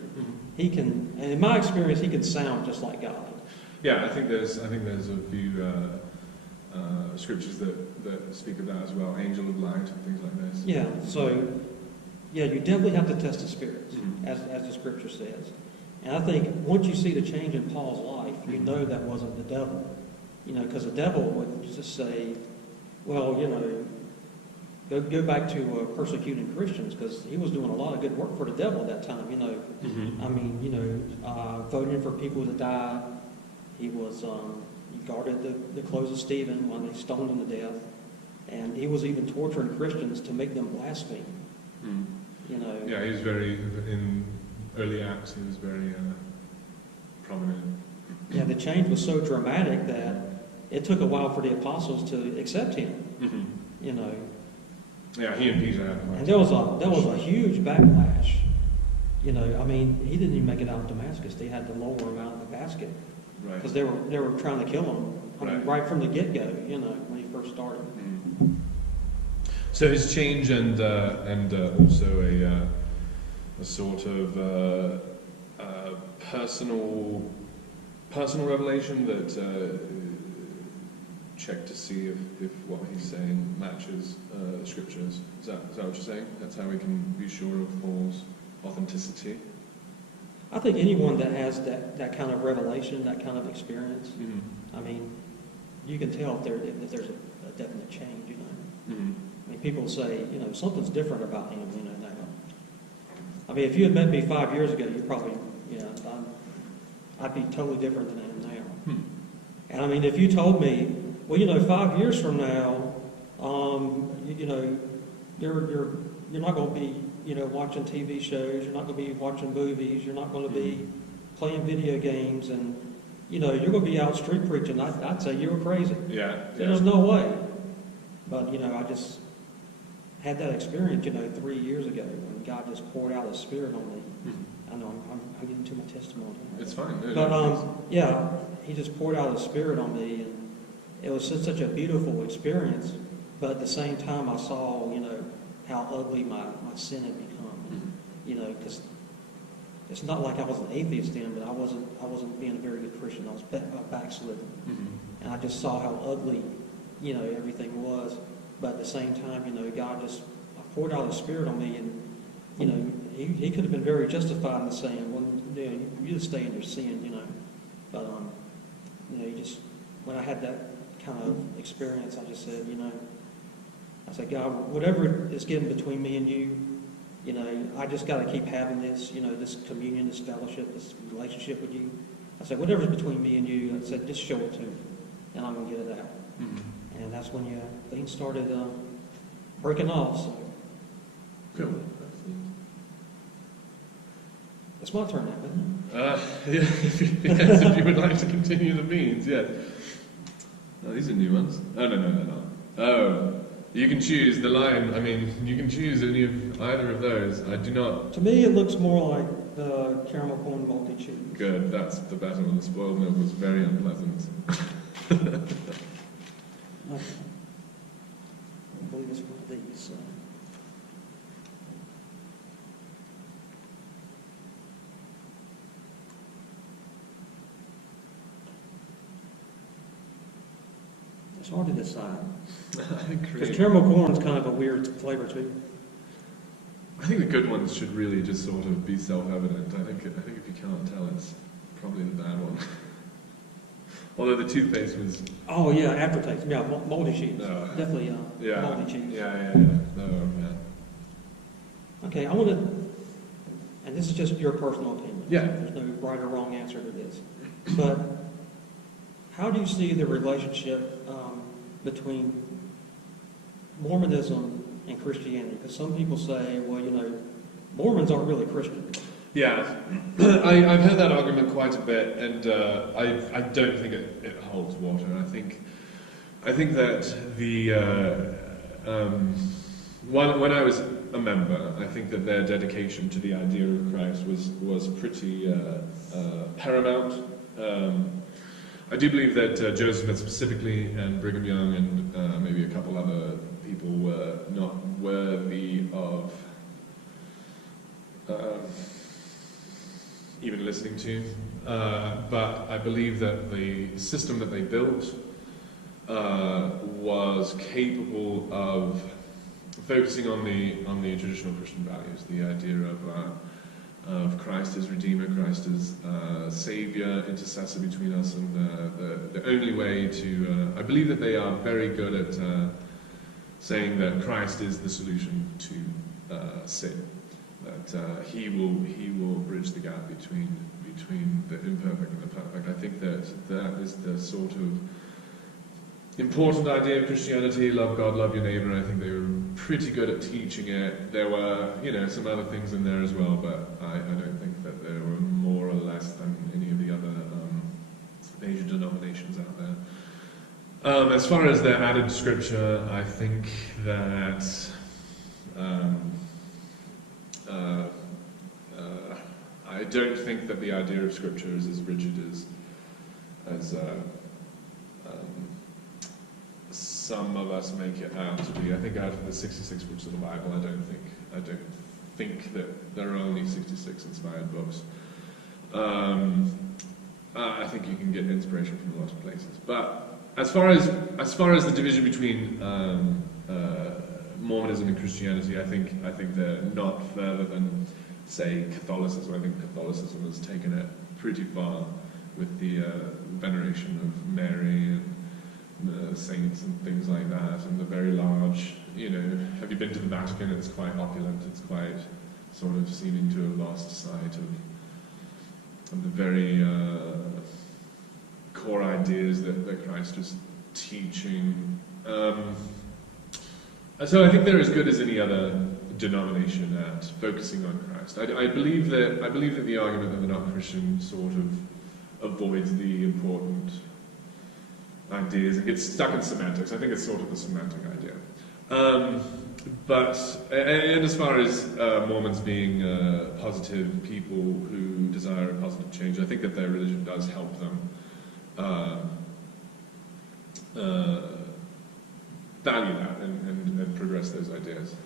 He can, and in my experience, he can sound just like God. Yeah, I think there's a few scriptures that speak of that as well. Angel of light and things like this. Yeah. So yeah, you definitely have to test the spirits, as the scripture says. And I think once you see the change in Paul's life, you know that wasn't the devil. You know, because the devil would just say, well, you know, go back to persecuting Christians, because he was doing a lot of good work for the devil at that time, you know. I mean, you know, voting for people to die. He was, he guarded the clothes of Stephen when they stoned him to death. And he was even torturing Christians to make them blaspheme. You know. Yeah, he was in early Acts, he was very prominent. Yeah, the change was so dramatic that it took a while for the apostles to accept him. You know. Yeah, he and Peter had. And there was a huge backlash. You know, I mean, he didn't even make it out of Damascus. They had to lower him out of the basket, right? Because they were trying to kill him. I mean, right from the get-go. You know, when he first started. So his change and also a sort of personal revelation that check to see if what he's saying matches the scriptures. Is that what you're saying? That's how we can be sure of Paul's authenticity? I think anyone that has that kind of revelation, that kind of experience, I mean, you can tell if there's a definite change, you know. I mean, people say, you know, something's different about him, you know, now. I mean, if you had met me 5 years ago, you probably, you know, I'd be totally different than I am now. And I mean, if you told me, well, you know, 5 years from now, you know, you're not going to be watching TV shows. You're not going to be watching movies. You're not going to be playing video games, and you're going to be out street preaching. I'd say you were crazy. Yeah. There's no way. But I just had that experience, 3 years ago when God just poured out His Spirit on me. I know I'm getting to my testimony. It's fine. No, But He just poured out His Spirit on me, and it was such a beautiful experience. But at the same time, I saw, how ugly my sin had become. Because it's not like I was an atheist then, but I wasn't being a very good Christian. I was backslidden, and I just saw how ugly, everything was. But at the same time, God just poured out His Spirit on me, and He could have been very justified in saying, "Well, you just stay in your sin," But when I had that kind of experience, I just said, I said, God, whatever is getting between me and you, I just got to keep having this, this communion, this fellowship, this relationship with you. I said, whatever's between me and you, I said, just show it to me, and I'm going to get it out. And that's when things started breaking off. So. Cool. It's my turn now, isn't it? Yes, if you would like to continue the beans, yes. Oh, these are new ones. Oh, no. Oh, you can choose the line. I mean, you can choose either of those. I do not. To me, it looks more like the caramel corn multi-cheese. Good, that's the better one. The spoiled milk was very unpleasant. Okay. I believe it's one of these. It's hard to decide. Because caramel corn's kind of a weird flavor too. I think the good ones should really just sort of be self-evident. I think if you can't tell, it's probably the bad one. Although the toothpaste was... Oh yeah, aftertaste. Yeah, moldy cheese. No. Definitely moldy cheese. Yeah. No, yeah. Okay, I want to, and this is just your personal opinion. Yeah. There's no right or wrong answer to this. But how do you see the relationship between Mormonism and Christianity? Because some people say, well, Mormons aren't really Christian. Yeah, I've heard that argument quite a bit, and I don't think it holds water. I think that when I was a member, I think that their dedication to the idea of Christ was pretty paramount. I do believe that Joseph Smith specifically, and Brigham Young, and maybe a couple other people were not worthy of even listening to. But I believe that the system that they built was capable of focusing on the traditional Christian values, the idea of Christ as Redeemer, Christ as Savior, intercessor between us, and the only way to... I believe that they are very good at saying that Christ is the solution to sin, that He will bridge the gap between the imperfect and the perfect. I think that is the sort of important idea of Christianity: love God, love your neighbor. I think they were pretty good at teaching it. There were, some other things in there as well, but I don't think that there were more or less than any of the other major denominations out there. As far as their added scripture, I think that I don't think that the idea of scripture is as rigid as some of us make it out to be. I think out of the 66 books of the Bible, I don't think that there are only 66 inspired books. I think you can get inspiration from a lot of places. But as far as the division between Mormonism and Christianity, I think they're not further than, say, Catholicism. I think Catholicism has taken it pretty far with the veneration of Mary and the saints and things like that, and the very large, have you been to the Vatican? It's quite opulent, it's quite sort of seeming to have lost sight of the very core ideas that Christ is teaching. So I think they're as good as any other denomination at focusing on Christ. I believe that the argument that they're not Christian sort of avoids the important ideas. It gets stuck in semantics. I think it's sort of a semantic idea. And as far as Mormons being positive people who desire a positive change, I think that their religion does help them value that and progress those ideas.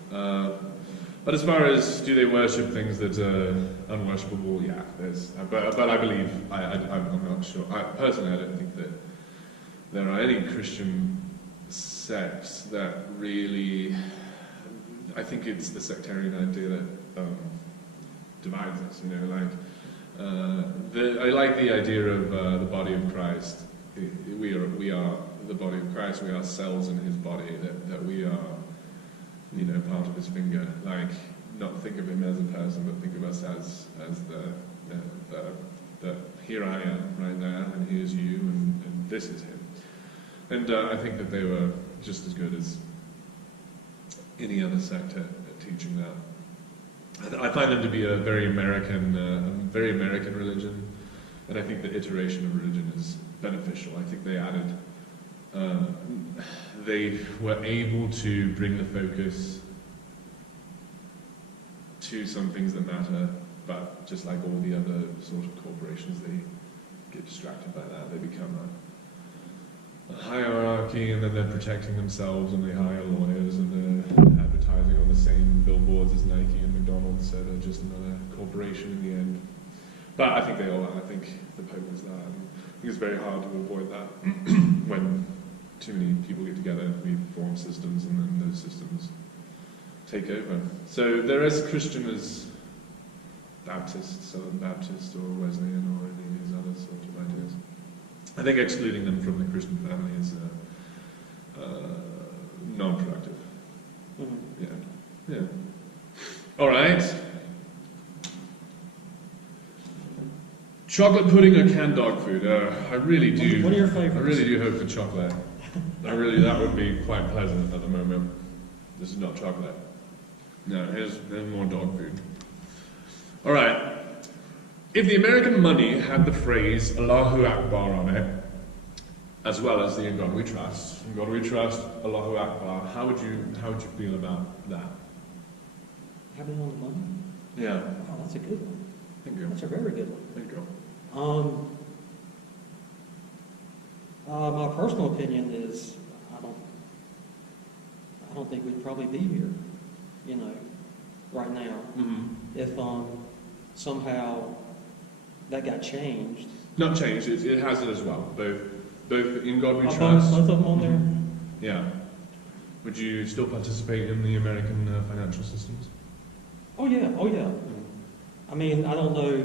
But as far as do they worship things that are unworshipable, yeah, there's. But I believe I'm not sure. Personally, I don't think that there are any Christian sects that really. I think it's the sectarian idea that divides us. You know, like I like the idea of the body of Christ. We are the body of Christ. We are cells in His body. That we are. You know, part of His finger. Like, not think of Him as a person, but think of us as the here I am right now, and here's you, and this is Him. And I think that they were just as good as any other sect at teaching that. I find them to be a very American religion, and I think the iteration of religion is beneficial. I think they added. They were able to bring the focus to some things that matter, but just like all the other sort of corporations, they get distracted by that. They become a hierarchy, and then they're protecting themselves, and they hire lawyers, and they're advertising on the same billboards as Nike and McDonald's, so they're just another corporation in the end. But I think they all are. I think the Pope is that. I think it's very hard to avoid that when too many people get together, we form systems, and then those systems take over. So they're as Christian as Baptist, Southern Baptist, or Wesleyan, or any of these other sort of ideas. I think excluding them from the Christian family is non-productive. Mm-hmm. Yeah. All right. Chocolate pudding or canned dog food? I really do. What are your favorites? I really do hope for chocolate. That would be quite pleasant at the moment. This is not chocolate. No, here's more dog food. All right. If the American money had the phrase Allahu Akbar on it, as well as the In God We Trust, Allahu Akbar, how would you feel about that? Having it on the money? Yeah. Oh, that's a good one. Thank you. That's a very good one. Thank you. My personal opinion is I don't think we'd probably be here, you know, right now. Mm-hmm. If somehow that got changed. Not changed. It has it as well. Both In God We Trust. Both of them on there. Yeah. Would you still participate in the American financial systems? Oh yeah. Mm-hmm. I mean, I don't know.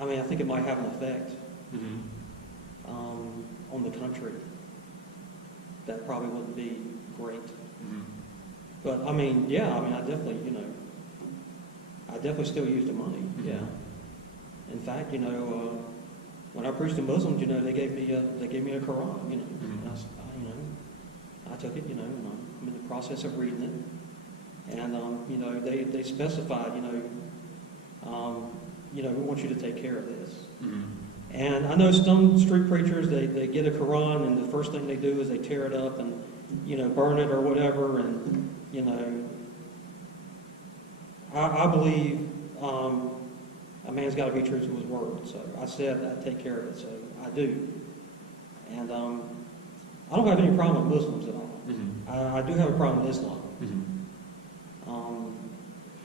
I mean, I think it might have an effect on the country. That probably wouldn't be great. Mm-hmm. But I mean, yeah. I mean, I definitely still use the money. Mm-hmm. Yeah. In fact, when I preached to Muslims, they gave me a Quran. Mm-hmm. And I took it. And I'm in the process of reading it. And they specified, we want you to take care of this. Mm-hmm. And I know some street preachers, they get a Quran, and the first thing they do is they tear it up and, burn it or whatever. And, I believe a man's got to be true to his word. So I said I'd take care of it, so I do. And I don't have any problem with Muslims at all. Mm-hmm. I do have a problem with Islam. Mm-hmm.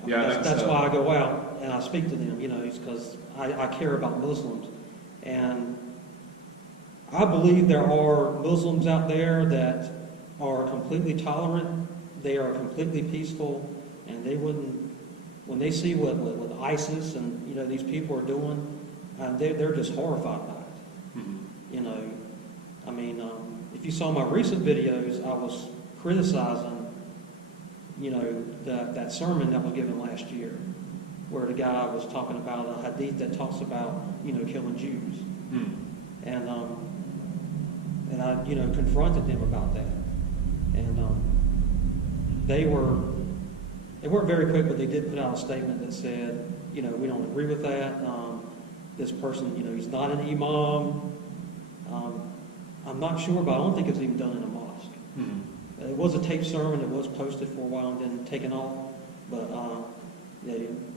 That's why I go out and I speak to them, because I care about Muslims. And I believe there are Muslims out there that are completely tolerant, they are completely peaceful, and they wouldn't, when they see what ISIS and, these people are doing, they're just horrified by it. Mm-hmm. I mean, if you saw my recent videos, I was criticizing, that sermon that was given last year, where the guy was talking about a hadith that talks about, killing Jews. Mm. And I, confronted them about that. And they were they weren't very quick, but they did put out a statement that said, we don't agree with that. This person, he's not an imam. I'm not sure, but I don't think it's even done in a mosque. Mm-hmm. It was a taped sermon. It was posted for a while and then taken off. But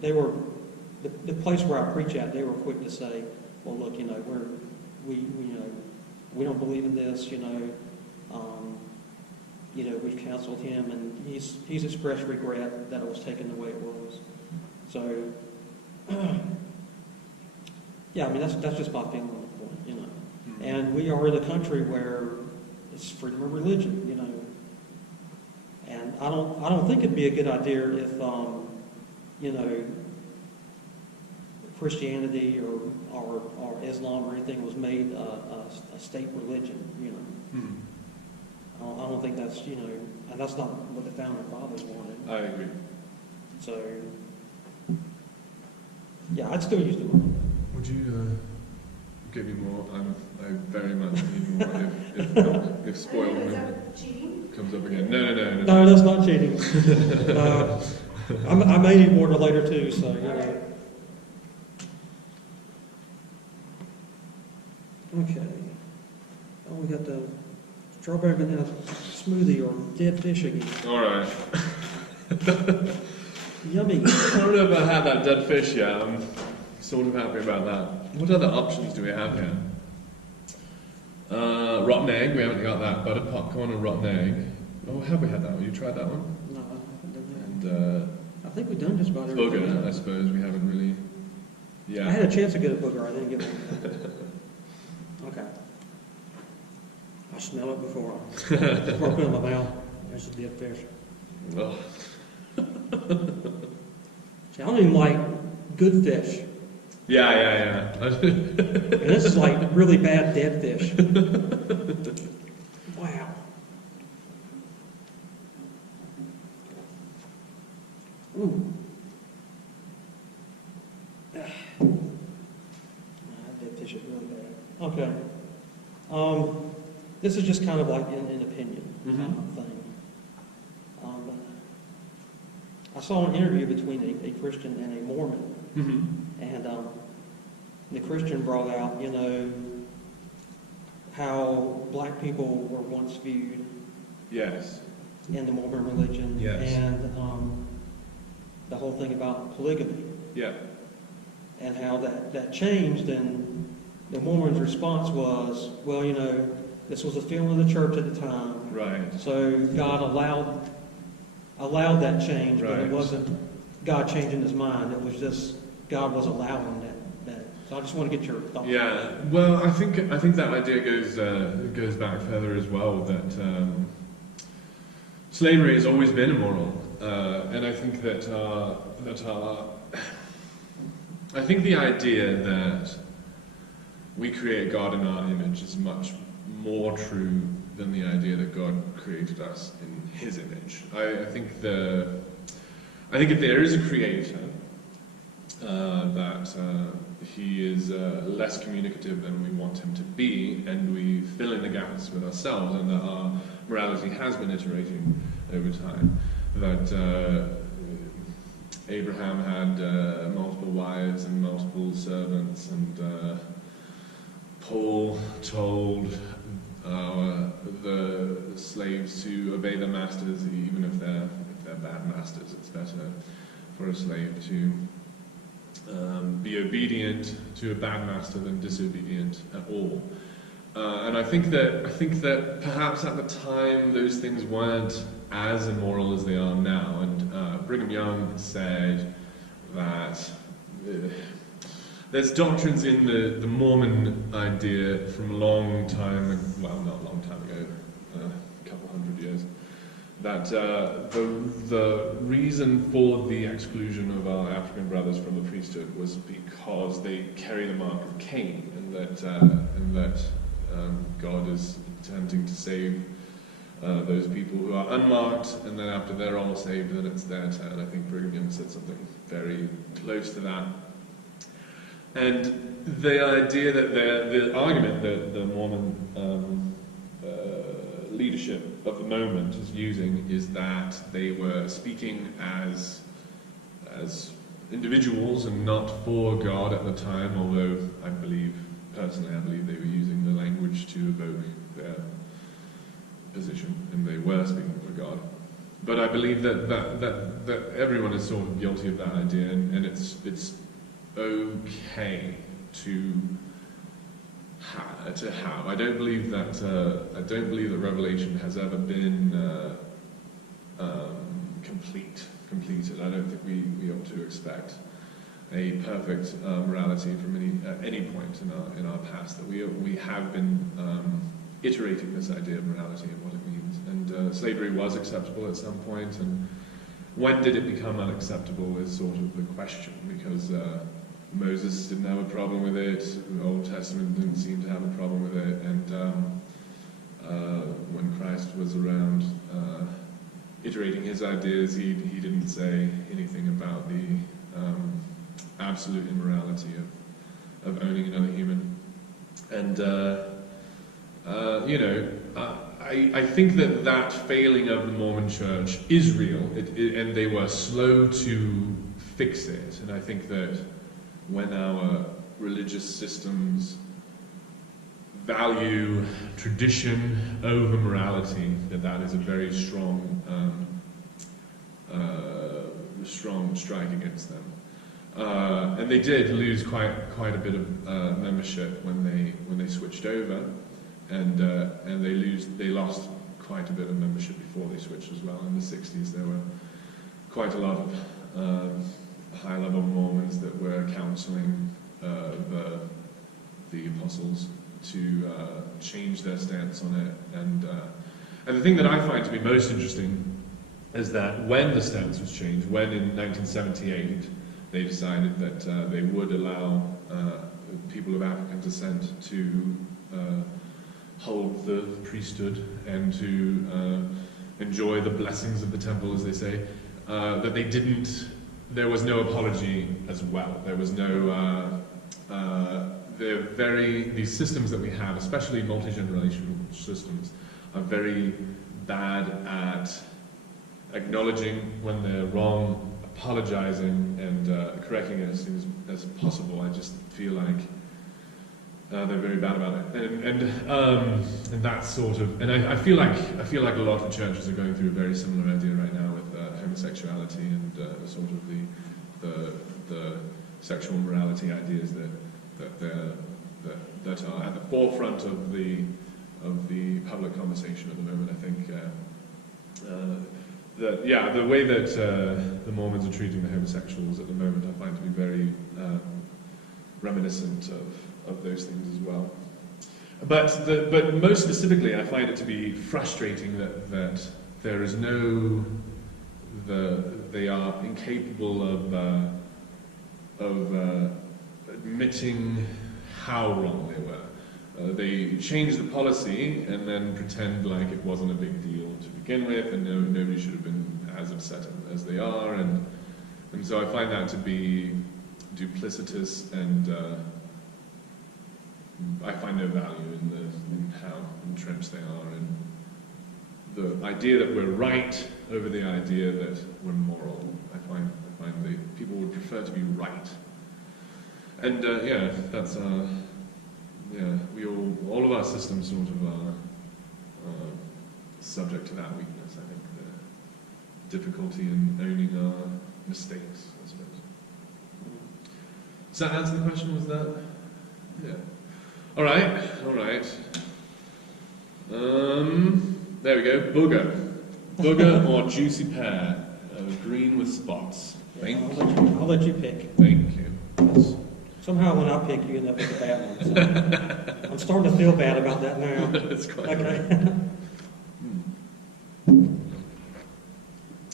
they were the place where I preach at. They were quick to say, "Well, look, we don't believe in this. We've counseled him, and he's expressed regret that it was taken the way it was." So, yeah, I mean that's just my feeling on the point, Mm-hmm. And we are in a country where it's freedom of religion, And I don't think it'd be a good idea if Christianity or Islam or anything was made a state religion, Mm-hmm. I don't think that's, and that's not what the founding fathers wanted. I agree. So, yeah, I'd still use the money. Would you give me more? I very much need more if spoiled Is milk that cheating? comes up again. No. No, that's not cheating. I may need more later too, so, Okay. Oh, we got the strawberry banana smoothie or dead fish again. All right. Yummy. I don't know if I had that dead fish yet. I'm sort of happy about that. What other options do we have here? Rotten egg. We haven't got that. Buttered popcorn and rotten egg. Oh, have we had that one? You tried that one? No, I haven't done And that. I think we've done just about everything. booger, I suppose. We haven't really. Yeah. I had a chance to get a booger. I didn't get one. Okay. I smell it before I put it in my mouth. There's a dead fish. Oh. See, I don't even like good fish. Yeah. And this is like really bad dead fish. Wow. Ooh. That dead fish is really bad. Okay. This is just kind of like an opinion kind of thing. I saw an interview between a Christian and a Mormon, and the Christian brought out, how black people were once viewed Yes. in the Mormon religion, Yes. and the whole thing about polygamy, Yeah. and how that changed, and the Mormon's response was, well, this was a feeling of the church at the time, Right. so God allowed that change, but it Right. wasn't God changing his mind. It was just God was allowing that. So I just want to get your thoughts. Yeah. Well, I think that idea goes back further as well. That slavery has always been immoral, and I think I think the idea that we create God in our image is much more true than the idea that God created us in His image. I think if there is a creator, that He is less communicative than we want Him to be, and we fill in the gaps with ourselves, and that our morality has been iterating over time. That Abraham had multiple wives and multiple servants, and Paul told the slaves to obey their masters, even if they're bad masters. It's better for a slave to be obedient to a bad master than disobedient at all. And I think that perhaps at the time those things weren't as immoral as they are now. And Brigham Young said that there's doctrines in the Mormon idea from a long time, well, not a long time ago, a couple hundred years, that the reason for the exclusion of our African brothers from the priesthood was because they carry the mark of Cain, and that God is attempting to save those people who are unmarked, and then after they're all saved, then it's their turn. I think Brigham Young said something very close to that. And the idea that the argument that the Mormon leadership leadership of the moment is using is that they were speaking as individuals and not for God at the time, although personally I believe they were using the language to evoke their position, and they were speaking for God. But I believe that everyone is sort of guilty of that idea, and it's okay to have. I don't believe that Revelation has ever been completed. I don't think we ought to expect a perfect morality from any point in our past. That we have been iterating this idea of morality and what it means. And slavery was acceptable at some point, and when did it become unacceptable is sort of the question, because Moses didn't have a problem with it, the Old Testament didn't seem to have a problem with it, and when Christ was around iterating his ideas, he didn't say anything about the absolute immorality of owning another human. And I think that failing of the Mormon Church is real, and they were slow to fix it. And I think that when our religious systems value tradition over morality, that is a very strong strike against them. And they did lose quite a bit of membership when they switched over, and they lost quite a bit of membership before they switched as well. In the 60s, there were quite a lot of high-level Mormons that were counseling the apostles to change their stance on it. And the thing that I find to be most interesting is that when the stance was changed, when in 1978 they decided that they would allow people of African descent to hold the priesthood and to enjoy the blessings of the temple, as they say, that they didn't. There was no apology as well. There was no. These systems that we have, especially multi-generational systems, are very bad at acknowledging when they're wrong, apologizing, and correcting it as soon as possible. I just feel like they're very bad about it, and that's sort of. And I feel like a lot of churches are going through a very similar idea right now with homosexuality and sort of the sexual morality ideas that are at the forefront of the public conversation at the moment. I think the way that the Mormons are treating the homosexuals at the moment, I find to be very reminiscent of those things as well. But most specifically, I find it to be frustrating that there is they are incapable of admitting how wrong they were. They change the policy and then pretend like it wasn't a big deal to begin with, and nobody should have been as upset as they are, and so I find that to be duplicitous, and I find no value in how entrenched they are, and the idea that we're right over the idea that we're moral. I find that people would prefer to be right, and that's we all of our systems sort of are subject to that weakness. I think the difficulty in owning our mistakes, I suppose. Does that answer the question? Was that? Yeah. All right. There we go. Booger or juicy pear, green with spots. I'll let you pick. Thank you. Somehow when I pick, you end up with the bad one. So I'm starting to feel bad about that now. That's quite okay.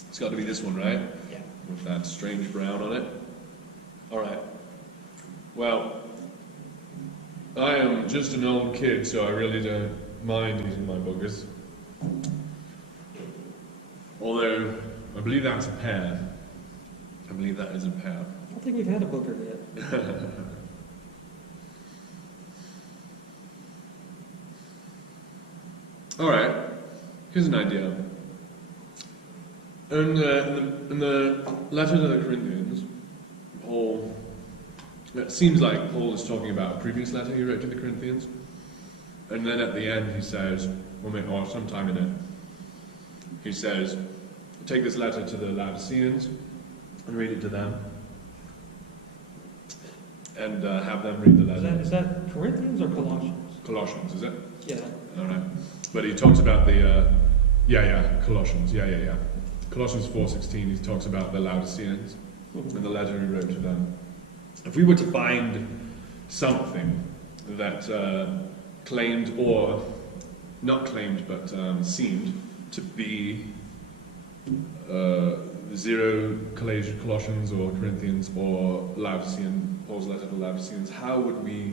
It's got to be this one, right? Yeah. With that strange brown on it. All right. Well, I am just an old kid, so I really don't mind eating my boogers. Although, I believe that's a pear. I believe that is a pear. I don't think we've had a booger yet. All right. Here's an idea. In the letter to the Corinthians, it seems like Paul is talking about a previous letter he wrote to the Corinthians, and then at the end he says, or sometime in it, he says, take this letter to the Laodiceans and read it to them, and have them read the letter. Is that Corinthians or Colossians? Colossians, is it? Yeah. All right. But he talks about the, Colossians, Colossians 4:16, he talks about the Laodiceans and the letter he wrote to them. If we were to find something that claimed, or not claimed, but seemed to be zero Colossians or Corinthians or Laodicean, Paul's letter to the Laodiceans, how would we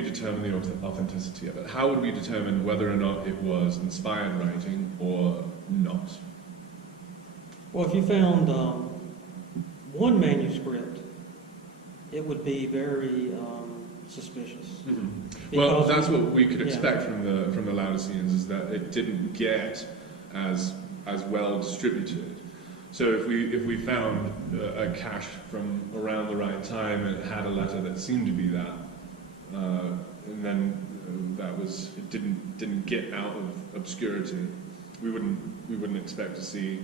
determine the authenticity of it? How would we determine whether or not it was inspired writing or not? Well, if you found one manuscript, it would be very suspicious. Mm-hmm. Well, that's what we could expect from the Laodiceans, is that it didn't get as well distributed. So if we found a cache from around the right time and it had a letter that seemed to be that, and then it didn't get out of obscurity, we wouldn't expect to see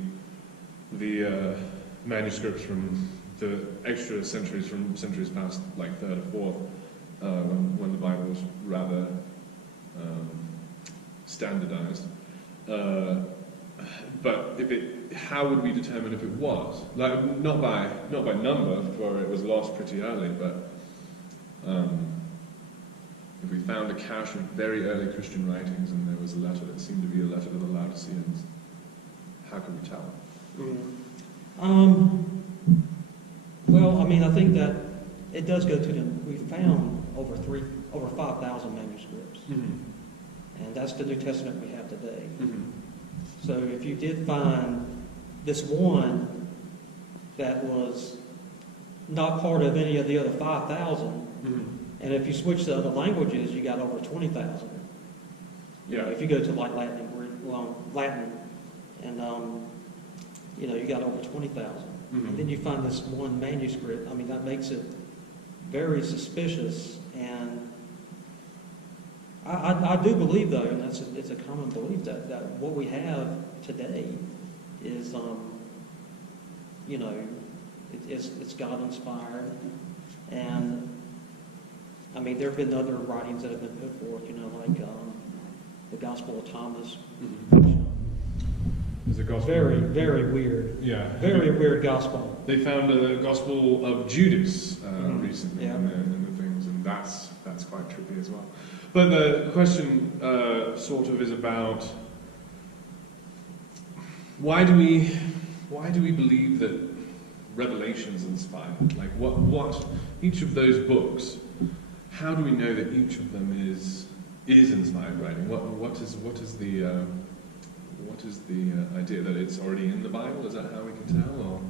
the manuscripts from the extra centuries from centuries past, like 3rd or 4th, when the Bible was rather standardized. But how would we determine if it was? Like, not by number, for it was lost pretty early, but if we found a cache of very early Christian writings and there was a letter that seemed to be a letter to the Laodiceans, how could we tell? Well, I mean, I think that it does go to them. We found over 5,000 manuscripts, and that's the New Testament we have today. So if you did find this one that was not part of any of the other 5,000, and if you switch to other languages, you got over 20,000. Yeah. If you go to like Latin and Greek, Latin, and you got over 20,000. And then you find this one manuscript. I mean, that makes it very suspicious. And I do believe, though, and it's a common belief, that what we have today is, it's God inspired. And I mean, there have been other writings that have been put forth, like the Gospel of Thomas. There's a gospel. Very, very weird. Yeah. Very weird gospel. They found the Gospel of Judas recently Yeah. in the things, and that's quite trippy as well. But the question sort of is about why do we believe that Revelation's inspired? Like what each of those books? How do we know that each of them is inspired writing? What is the idea that it's already in the Bible? Is that how we can tell? Or?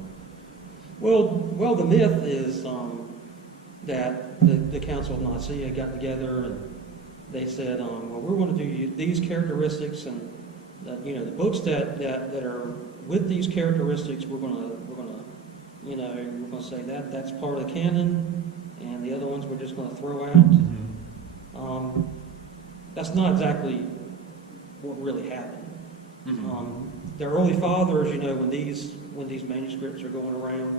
Well, the myth is that the Council of Nicaea got together and they said, we're going to do these characteristics, and the books that are with these characteristics, we're going to say that's part of the canon, and the other ones we're just going to throw out. That's not exactly what really happened. The early fathers, when these manuscripts are going around,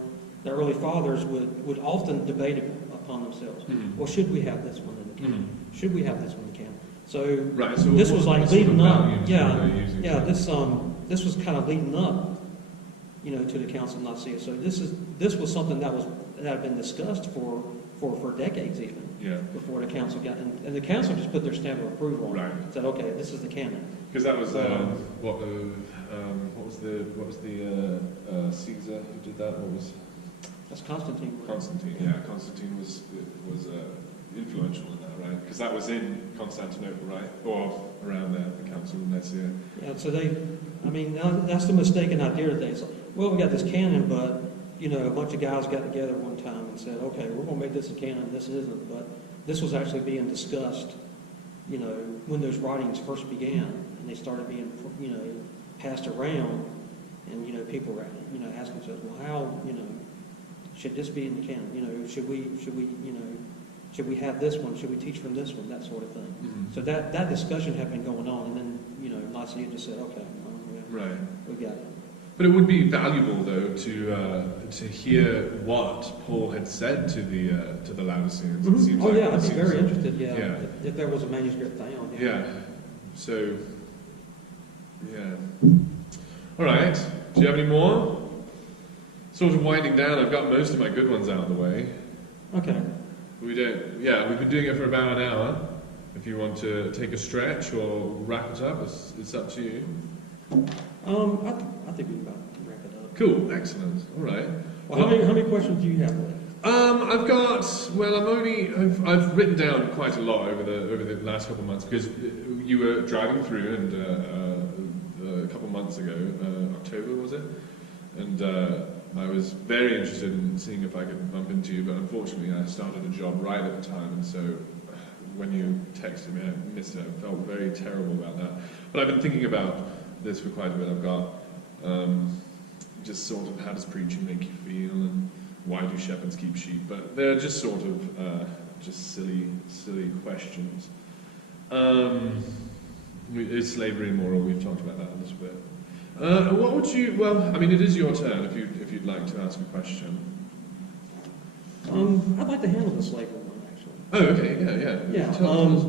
the early fathers would often debate upon themselves. Well, should we have this one in the canon? Should we have this one in the canon? So, right, so this was like leading up. This was kind of leading up, to the Council of Nicaea. So this was something that had been discussed for decades even. Yeah. Before the council got, and the council just put their stamp of approval on it. Right. Said, okay, this is the canon. Because that was what was the Caesar who did that? That's Constantine. Constantine. Yeah, Constantine was influential in that, right? Because that was in Constantinople, right? Or around there, the Council of Nicaea. Yeah. So that's the mistaken idea that they said. Well, we got this canon, but a bunch of guys got together one time and said, okay, we're going to make this a canon, this isn't. But this was actually being discussed you know, when those writings first began and they started being, you know, passed around, and, you know, people were, you know, asking themselves, well, how, you know, should this be in the canon? You know, should we, you know, should we have this one? Should we teach from this one? That sort of thing. Mhm. So that discussion had been going on, and then, you know, Nicaea just said, okay, Right. we got it. But it would be valuable, though, to hear what Paul had said to the Laodiceans. It seems Oh like, yeah, it I'd be seems very like- interested. Yeah, Yeah. If there was a manuscript found. Yeah. So, yeah. All right. Do you have any more? Sort of winding down. I've got most of my good ones out of the way. Okay. We don't. Yeah, we've been doing it for about an hour. If you want to take a stretch or wrap it up, it's up to you. I think we can about wrap it up. Cool. Excellent. All right. Well, how many questions do you have left? I've got. Well, I've written down quite a lot over the last couple of months because you were driving through and a couple of months ago, October was it, and I was very interested in seeing if I could bump into you, but unfortunately I started a job right at the time, and so when you texted me, I missed it. I felt very terrible about that. But I've been thinking about this for quite a bit. I've got just sort of how does preaching make you feel, and why do shepherds keep sheep? But they're just sort of just silly questions. Is slavery immoral? We've talked about that a little bit. What would you? Well, I mean, it is your turn if you'd like to ask a question. I'd like to handle the slavery one actually. Oh, okay, yeah. Yeah. Tell us.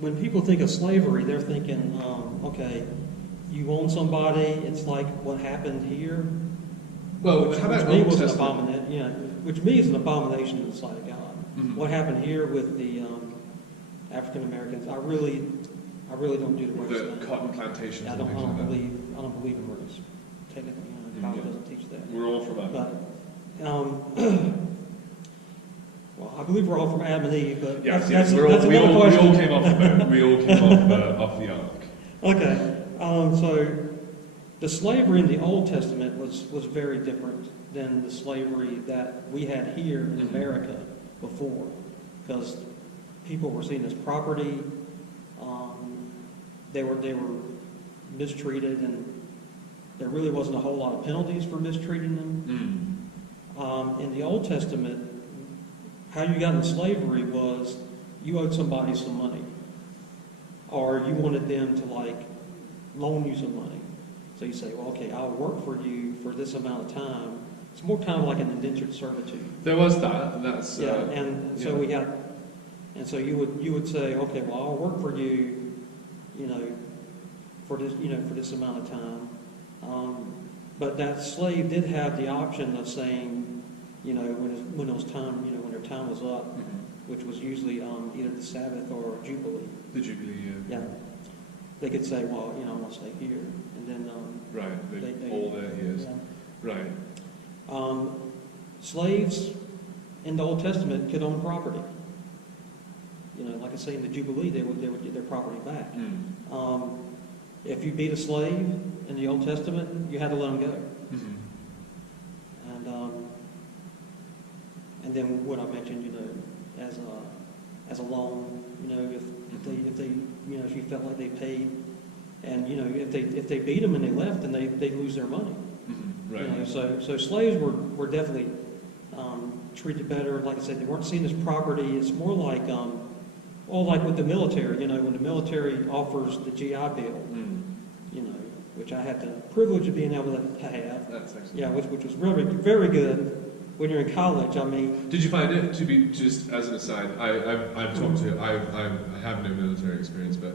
When people think of slavery, they're thinking, okay, you own somebody. It's like what happened here. Well, which how about to me Old was an Testament? abomination. Yeah, which to me is an abomination in the sight of God. Mhm. What happened here with the African Americans? I really don't do the race The thing. cotton plantations. I and don't things like that. believe in race. Technically, the Bible doesn't teach that. We're all from up. But well, I believe we're all from Adam and Eve. But Yes, that's we all another question. came off the boat. We all came off the ark. Okay, so the slavery in the Old Testament was very different than the slavery that we had here in America before, because people were seen as property. They were mistreated, and there really wasn't a whole lot of penalties for mistreating them. In the Old Testament, how you got into slavery was you owed somebody some money, or you wanted them to loan you some money. So you say, well, okay, I'll work for you for this amount of time. It's more kind of like an indentured servitude. There was that, and that's So we got, and so you would say, okay, well, I'll work for you, for this amount of time. But that slave did have the option of saying, when it was time, when their time was up, which was usually either the Sabbath or Jubilee. the Jubilee. Yeah. They could say, well, I want to stay here, and then Right. they All their years. yeah. Right. Slaves in the Old Testament could own property. Like I say, in the Jubilee, they would get their property back. If you beat a slave in the Old Testament, you had to let them go. And then what I mentioned, as a loan, if you felt like they paid, and if they beat them and they left, then they lose their money. Right. So slaves were definitely treated better. Like I said, they weren't seen as property. It's more like like with the military. When the military offers the GI Bill, which I had the privilege of being able to have. That's excellent. Yeah, which was very, very good. When you're in college, I mean. Did you find it to be, just as an aside, I've talked to, I have no military experience, but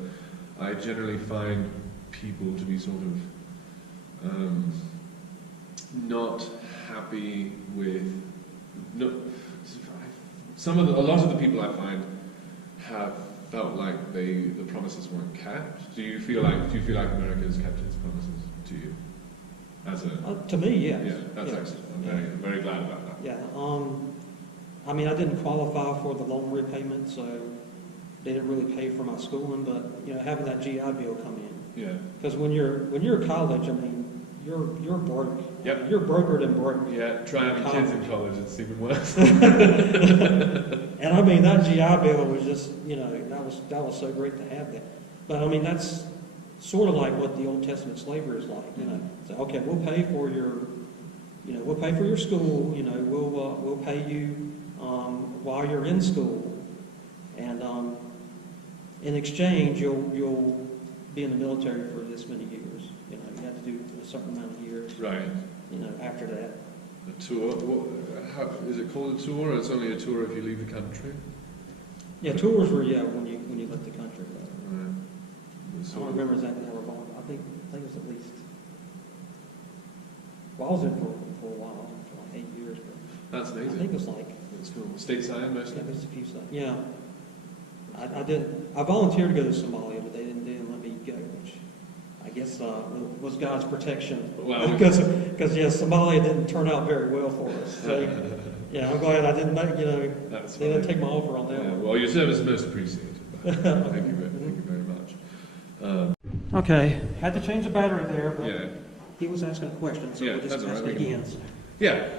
I generally find people to be sort of not happy with, a lot of the people I find have felt like the promises weren't kept. Do you feel like America has kept its promises to you? To me, yes. Yeah, that's excellent. I'm very glad about that. Yeah. I mean, I didn't qualify for the loan repayment, so they didn't really pay for my schooling. But having that GI Bill come in. Yeah. Because when you're at college, I mean, you're broke. Yep. You're brokered and broke. Yeah, try having kids in college, it's even worse. And I mean, that GI Bill was just, that was so great to have that. But I mean, that's sort of like what the Old Testament slavery is like, So, okay, we'll pay for your school, we'll pay you while you're in school. And in exchange, you'll be in the military for this many years. You have to do a certain amount of years. Right. After that. A tour? How, is it called a tour, or it's only a tour if you leave the country? Yeah, tours were when you left the country. Right. I don't remember exactly how we're going. I think it was at least. Well, I was in for a while. I was in for like 8 years. But That's amazing. I think it was like. It's cool. Stateside mostly. Yeah, just a few sites. Yeah. I volunteered to go to Somalia, but they didn't let me go, which I guess was God's protection. Well, because Somalia didn't turn out very well for us. So, yeah, I'm glad I didn't make. That's they didn't take my offer on that yeah, one. well, your service is most appreciated. Thank you very much. Okay, had to change the battery there, but Yeah. he was asking a question, so Yeah, we'll just that's all ask right, it we can- again. So. Yeah.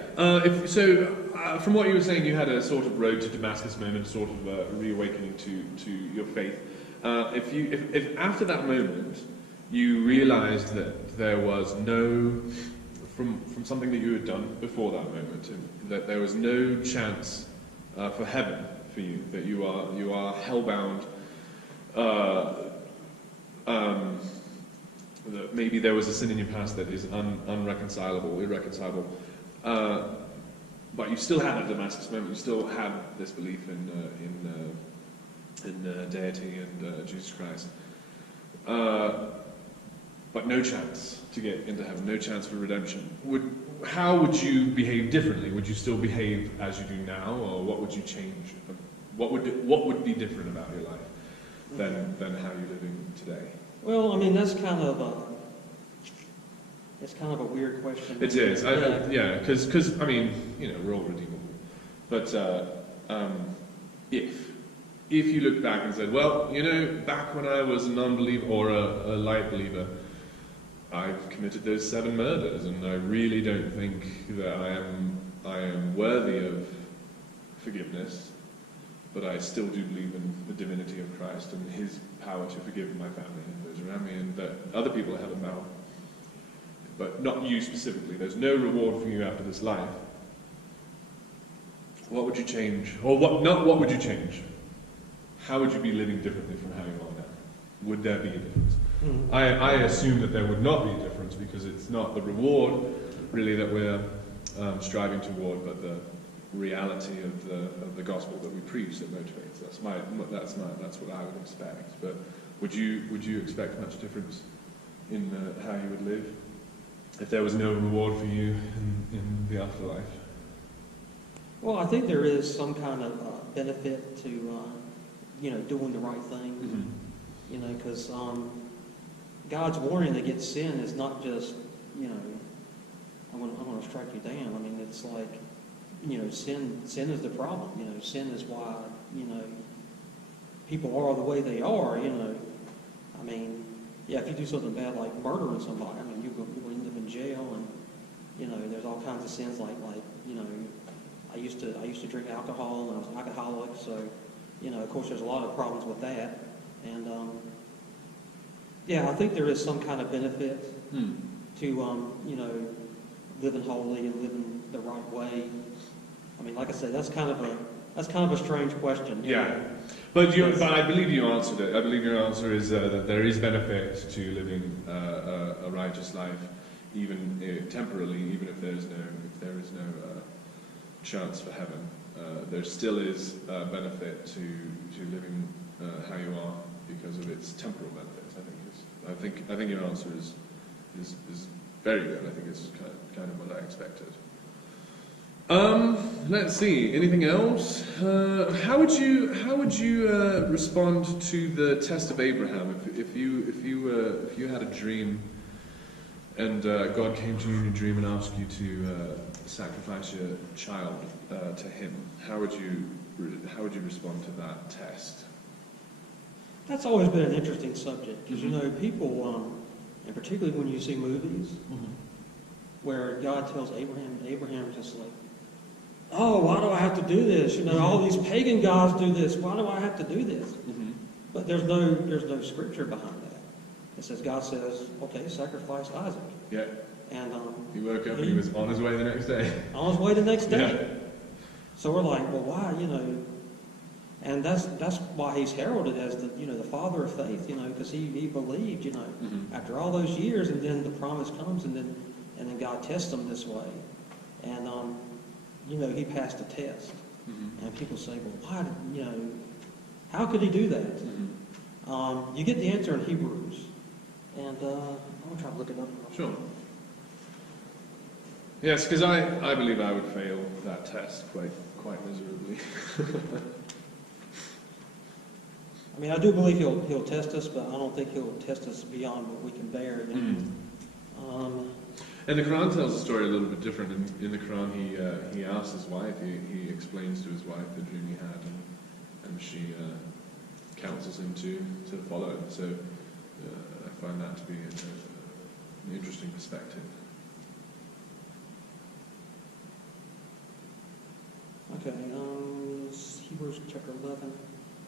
From what you were saying, you had a sort of road to Damascus moment, sort of reawakening to your faith. If after that moment you realised that there was no, from something that you had done before that moment, that there was no chance for heaven for you, that you are hellbound, that maybe there was a sin in your past that is irreconcilable, but you still had a Damascus moment. You still had this belief in deity and Jesus Christ, but no chance to get into heaven, no chance for redemption. How would you behave differently? Would you still behave as you do now, or what would you change? What would be different about your life than how you're living today? Well, I mean, that's kind of a weird question. It is, yeah, because I mean, we're all redeemable. But if you look back and said, well, back when I was a non-believer or a light believer, I've committed those 7 murders, and I really don't think that I am worthy of forgiveness, but I still do believe in the divinity of Christ and His power to forgive my family and those around me, and that other people are heaven bound, but not you specifically. There's no reward for you after this life. What would you change? Or what would you change? How would you be living differently from how you are now? Would there be a difference? Mm-hmm. I assume that there would not be a difference, because it's not the reward really that we're striving toward, but the reality of the gospel that we preach that motivates us. That's what I would expect. But would you expect much difference in how you would live if there was no reward for you in the afterlife? Well, I think there is some kind of benefit to doing the right thing. Mm-hmm. Because God's warning against sin is not just I'm going to strike you down. I mean, it's like sin is the problem. Sin is why people are the way they are. I mean, yeah, if you do something bad like murdering somebody, I mean, you will end up in jail, and there's all kinds of sins like I used to drink alcohol, and I was an alcoholic, so of course there's a lot of problems with that, and I think there is some kind of benefit to living holy and living the right way. I mean, like I said, that's kind of a strange question. Yeah, but I believe you answered it. I believe your answer is that there is benefit to living a righteous life, even temporarily, even if there is no chance for heaven. There still is benefit to living how you are because of its temporal benefits. I think your answer is very good. I think it's kind of what I expected. Let's see. Anything else? How would you respond to the test of Abraham if you had a dream and God came to you in a dream and asked you to sacrifice your child to Him? How would you respond to that test? That's always been an interesting subject because people, and particularly when you see movies, where God tells Abraham, and Abraham just like, oh, why do I have to do this? You know, all these pagan gods do this. Why do I have to do this? Mm-hmm. But there's no scripture behind that. It says, God says, okay, sacrifice Isaac. Yeah. And He woke up and he was on his way the next day. on his way the next day. Yeah. So we're like, well, why, you know? And that's why he's heralded as the, you know, the father of faith, you know, because he believed, you know, Mm-hmm. after all those years, and then the promise comes, and then God tests him this way, and you know, he passed the test. Mm-hmm. And people say, well, why did, you know, how could he do that? Mm-hmm. You get the answer in Hebrews, and I'm gonna try to look it up. Sure. Yes, because I believe I would fail that test quite miserably. I mean, I do believe he'll test us, but I don't think he'll test us beyond what we can bear. You know? And the Quran tells the story a little bit different. In the Quran, he asks his wife, he explains to his wife the dream he had, and she counsels him to follow it. So I find that to be an interesting perspective. Okay, Hebrews chapter 11.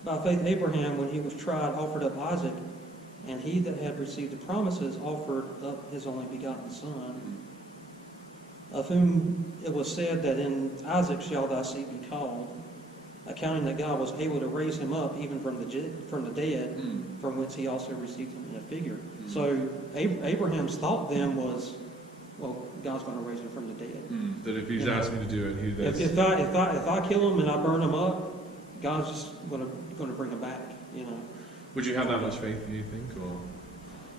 By faith, Abraham, when he was tried, offered up Isaac, and he that had received the promises offered up his only begotten son, of whom it was said that in Isaac shall thy seed be called, accounting that God was able to raise him up even from the dead, from whence he also received him in a figure. So Abraham's thought then was, well, God's going to raise him from the dead. That if he's asked me to do it, he does. If I kill him and I burn him up, God's just going to bring him back. You know. Would you have that much faith, do you think, or?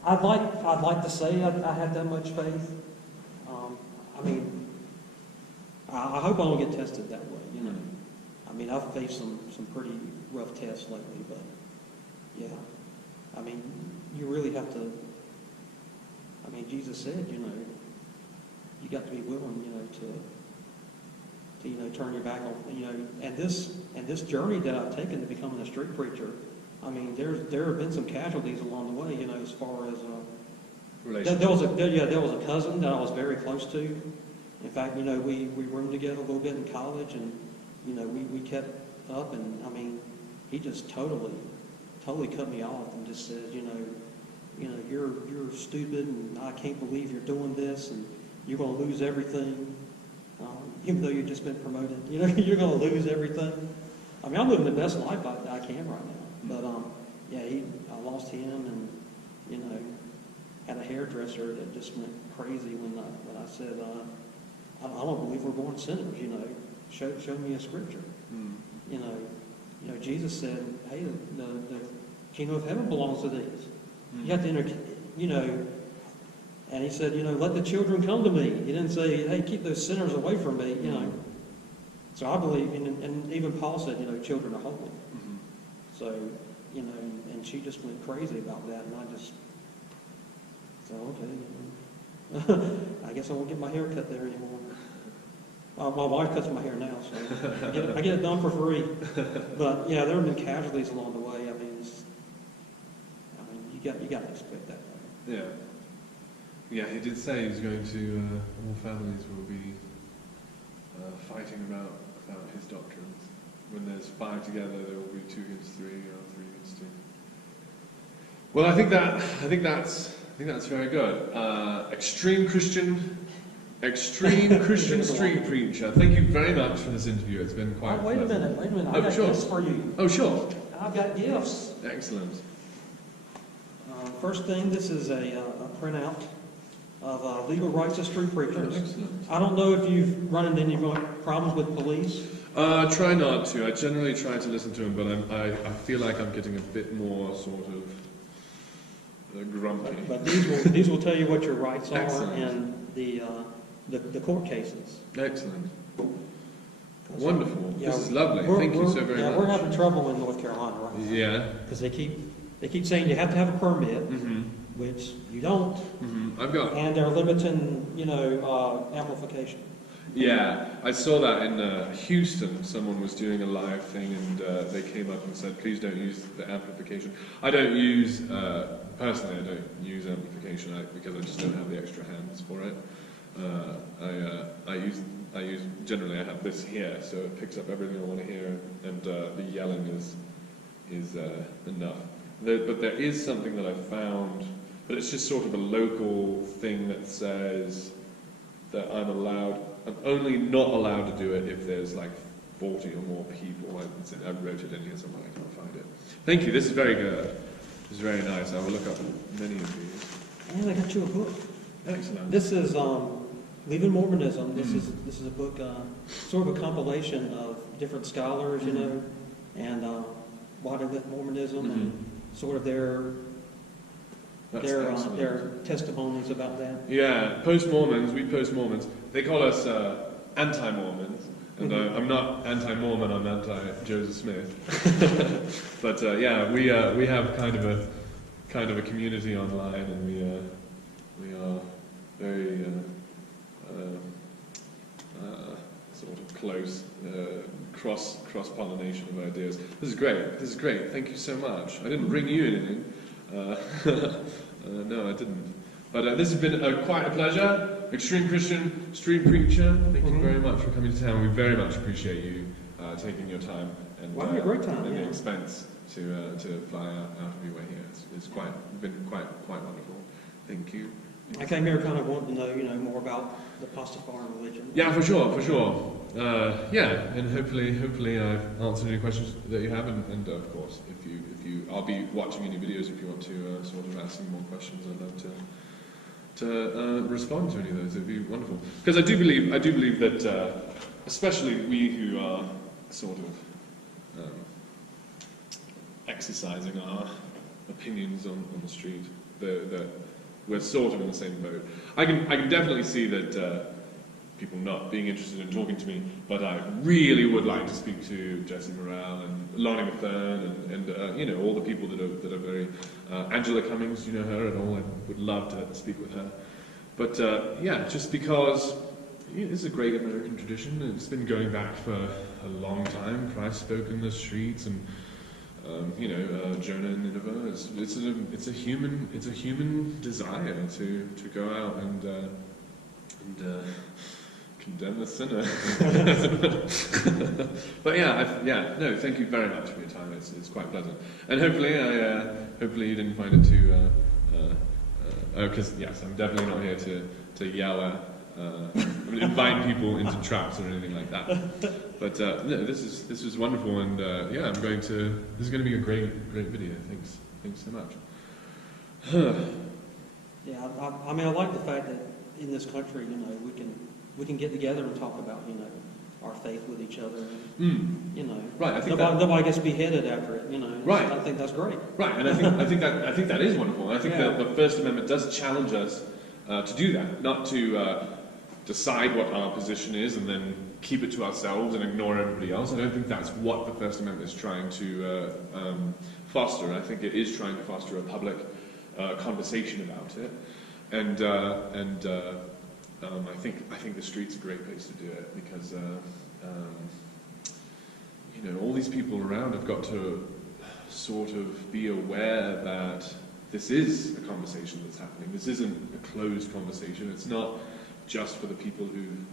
I'd like to say I had that much faith. I mean, I hope I don't get tested that way. You know. I mean, I've faced some pretty rough tests lately, but yeah. I mean, you really have to. I mean, Jesus said, you know, you got to be willing, you know, to turn your back on, you know, and this journey that I've taken to becoming a street preacher. I mean, there have been some casualties along the way, you know, as far as there was a cousin that I was very close to. In fact, you know, we roomed together a little bit in college, and you know, we kept up, and I mean, he just totally cut me off and just says, you know, you're stupid, and I can't believe you're doing this, and you're going to lose everything. Even though you've just been promoted, you know, you're going to lose everything. I mean, I'm living the best life I can right now. But yeah, I lost him, and you know, had a hairdresser that just went crazy when I said, I don't believe we're born sinners. You know, show me a scripture. You know, Jesus said, hey, the kingdom of heaven belongs to these. You have to enter. You know. And he said, you know, let the children come to me. He didn't say, hey, keep those sinners away from me, you know. So I believe, and even Paul said, you know, children are holy. So, you know, and she just went crazy about that, and I just said, okay, I guess I won't get my hair cut there anymore. My wife cuts my hair now, so I get it done for free. But yeah, there have been casualties along the way. I mean, you got to expect that. Yeah. Yeah, he did say he's going to, all families will be fighting about his doctrines. When there's 5 together, there will be 2 against 3, or 3 against 2. Well, I think that's very good. Extreme Christian street preacher. Thank you very much for this interview. It's been quite. Wait a minute. I've got gifts for you. Oh, sure. I've got gifts. Excellent. First thing, this is a printout of legal rights of street preachers. Excellent. I don't know if you've run into any problems with police. Try not to. I generally try to listen to him, but I feel like I'm getting a bit more sort of grumpy. But these will tell you what your rights are. Excellent. And the court cases. Excellent. Wonderful. Yeah, this is lovely. Thank you so very much. Yeah, we're having trouble in North Carolina right now. Yeah. Because they keep saying you have to have a permit, which you don't. I've got. And they're limiting, you know, amplification. Yeah, I saw that in Houston. Someone was doing a live thing, and they came up and said, "Please don't use the amplification." I don't use personally. I don't use amplification because I just don't have the extra hands for it. I use generally I have this here, so it picks up everything I want to hear, and the yelling is enough. But there is something that I found, but it's just sort of a local thing that says that I'm only not allowed to do it if there's like 40 or more people. I wrote it in here somewhere, I can't find it. Thank you, this is very good. This is very nice. I will look up many of these. And I got you a book. Excellent. This is Leaving Mormonism. This is a book, sort of a compilation of different scholars, you know, and why they left Mormonism and sort of their testimonies about that. Yeah, post-Mormons, we post-Mormons, they call us anti-Mormons, and I'm not anti-Mormon, I'm anti-Joseph Smith. But yeah, we have kind of a community online, and we are very sort of close cross-pollination of ideas. This is great. Thank you so much. I didn't bring you anything. No, I didn't. But this has been quite a pleasure. Extreme Christian, Street Preacher, thank you very much for coming to town. We very much appreciate you taking your time and Well, a great time, and the yeah. expense to fly out of your way here. It's been quite wonderful. Thank you. I came here kind of wanting to know, more about the Pastafarian religion. Yeah, for sure. Yeah, and hopefully I've answered any questions that you have, and of course, if you, I'll be watching any videos if you want to sort of ask some more questions. I'd love to respond to any of those. It'd be wonderful, because I do believe that especially we who are sort of exercising our opinions on the street, that we're sort of in the same boat. I can definitely see that people not being interested in talking to me, but I really would like to speak to Jesse Morrell and Lonnie McFern and all the people that are very Angela Cummings, you know her at all. I would love to speak with her. But yeah, just because this is a great American tradition. It's been going back for a long time. Christ spoke in the streets, and Jonah and Nineveh. It's a human desire to go out and condemn the sinner. But no, thank you very much for your time. It's quite pleasant, and hopefully you didn't find it too. Because yes, I'm definitely not here to yell at. Invite people into traps or anything like that. But no, this is wonderful, and yeah, this is going to be a great video. Thanks so much. Yeah, I mean, I like the fact that in this country, we can get together and talk about, our faith with each other. Right. I think nobody gets beheaded after it. Right. I think that's great. Right, and I think that is wonderful. I think that the First Amendment does challenge us to do that, not to decide what our position is and then keep it to ourselves and ignore everybody else. I don't think that's what the First Amendment is trying to foster. I think it is trying to foster a public conversation about it, and I think the street's a great place to do it, because all these people around have got to sort of be aware that this is a conversation that's happening. This isn't a closed conversation. It's not just for the people who've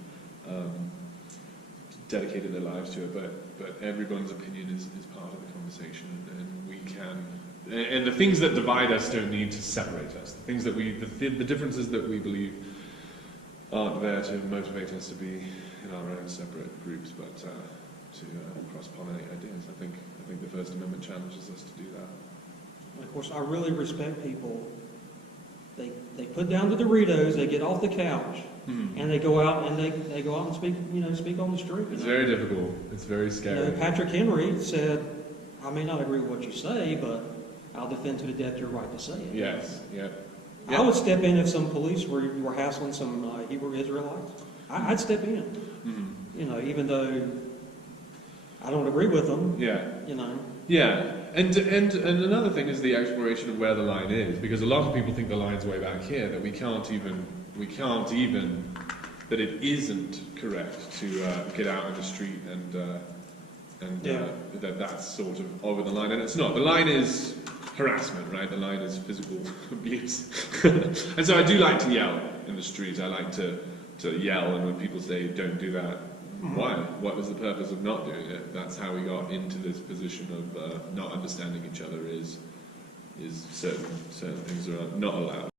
dedicated their lives to it, but everyone's opinion is part of the conversation, and the things that divide us don't need to separate us. The things that the differences that we believe aren't there to motivate us to be in our own separate groups, but to cross-pollinate ideas. I think the First Amendment challenges us to do that. And of course, I really respect people. They put down the Doritos, they get off the couch, and they go out and speak on the street. It's very difficult. It's very scary. Patrick Henry said, "I may not agree with what you say, but I'll defend to the death your right to say it." Yes. Yeah. I would step in if some police were hassling some Hebrew Israelites. I'd step in. Even though I don't agree with them. Yeah. Yeah. And another thing is the exploration of where the line is, because a lot of people think the line's way back here, that we can't even that it isn't correct to get out in the street and that's sort of over the line, and it's not. The line is harassment, right? The line is physical abuse. And so I do like to yell in the street. I like to to yell, and when people say don't do that, why? What was the purpose of not doing it? That's how we got into this position of not understanding each other. Is certain things are not allowed.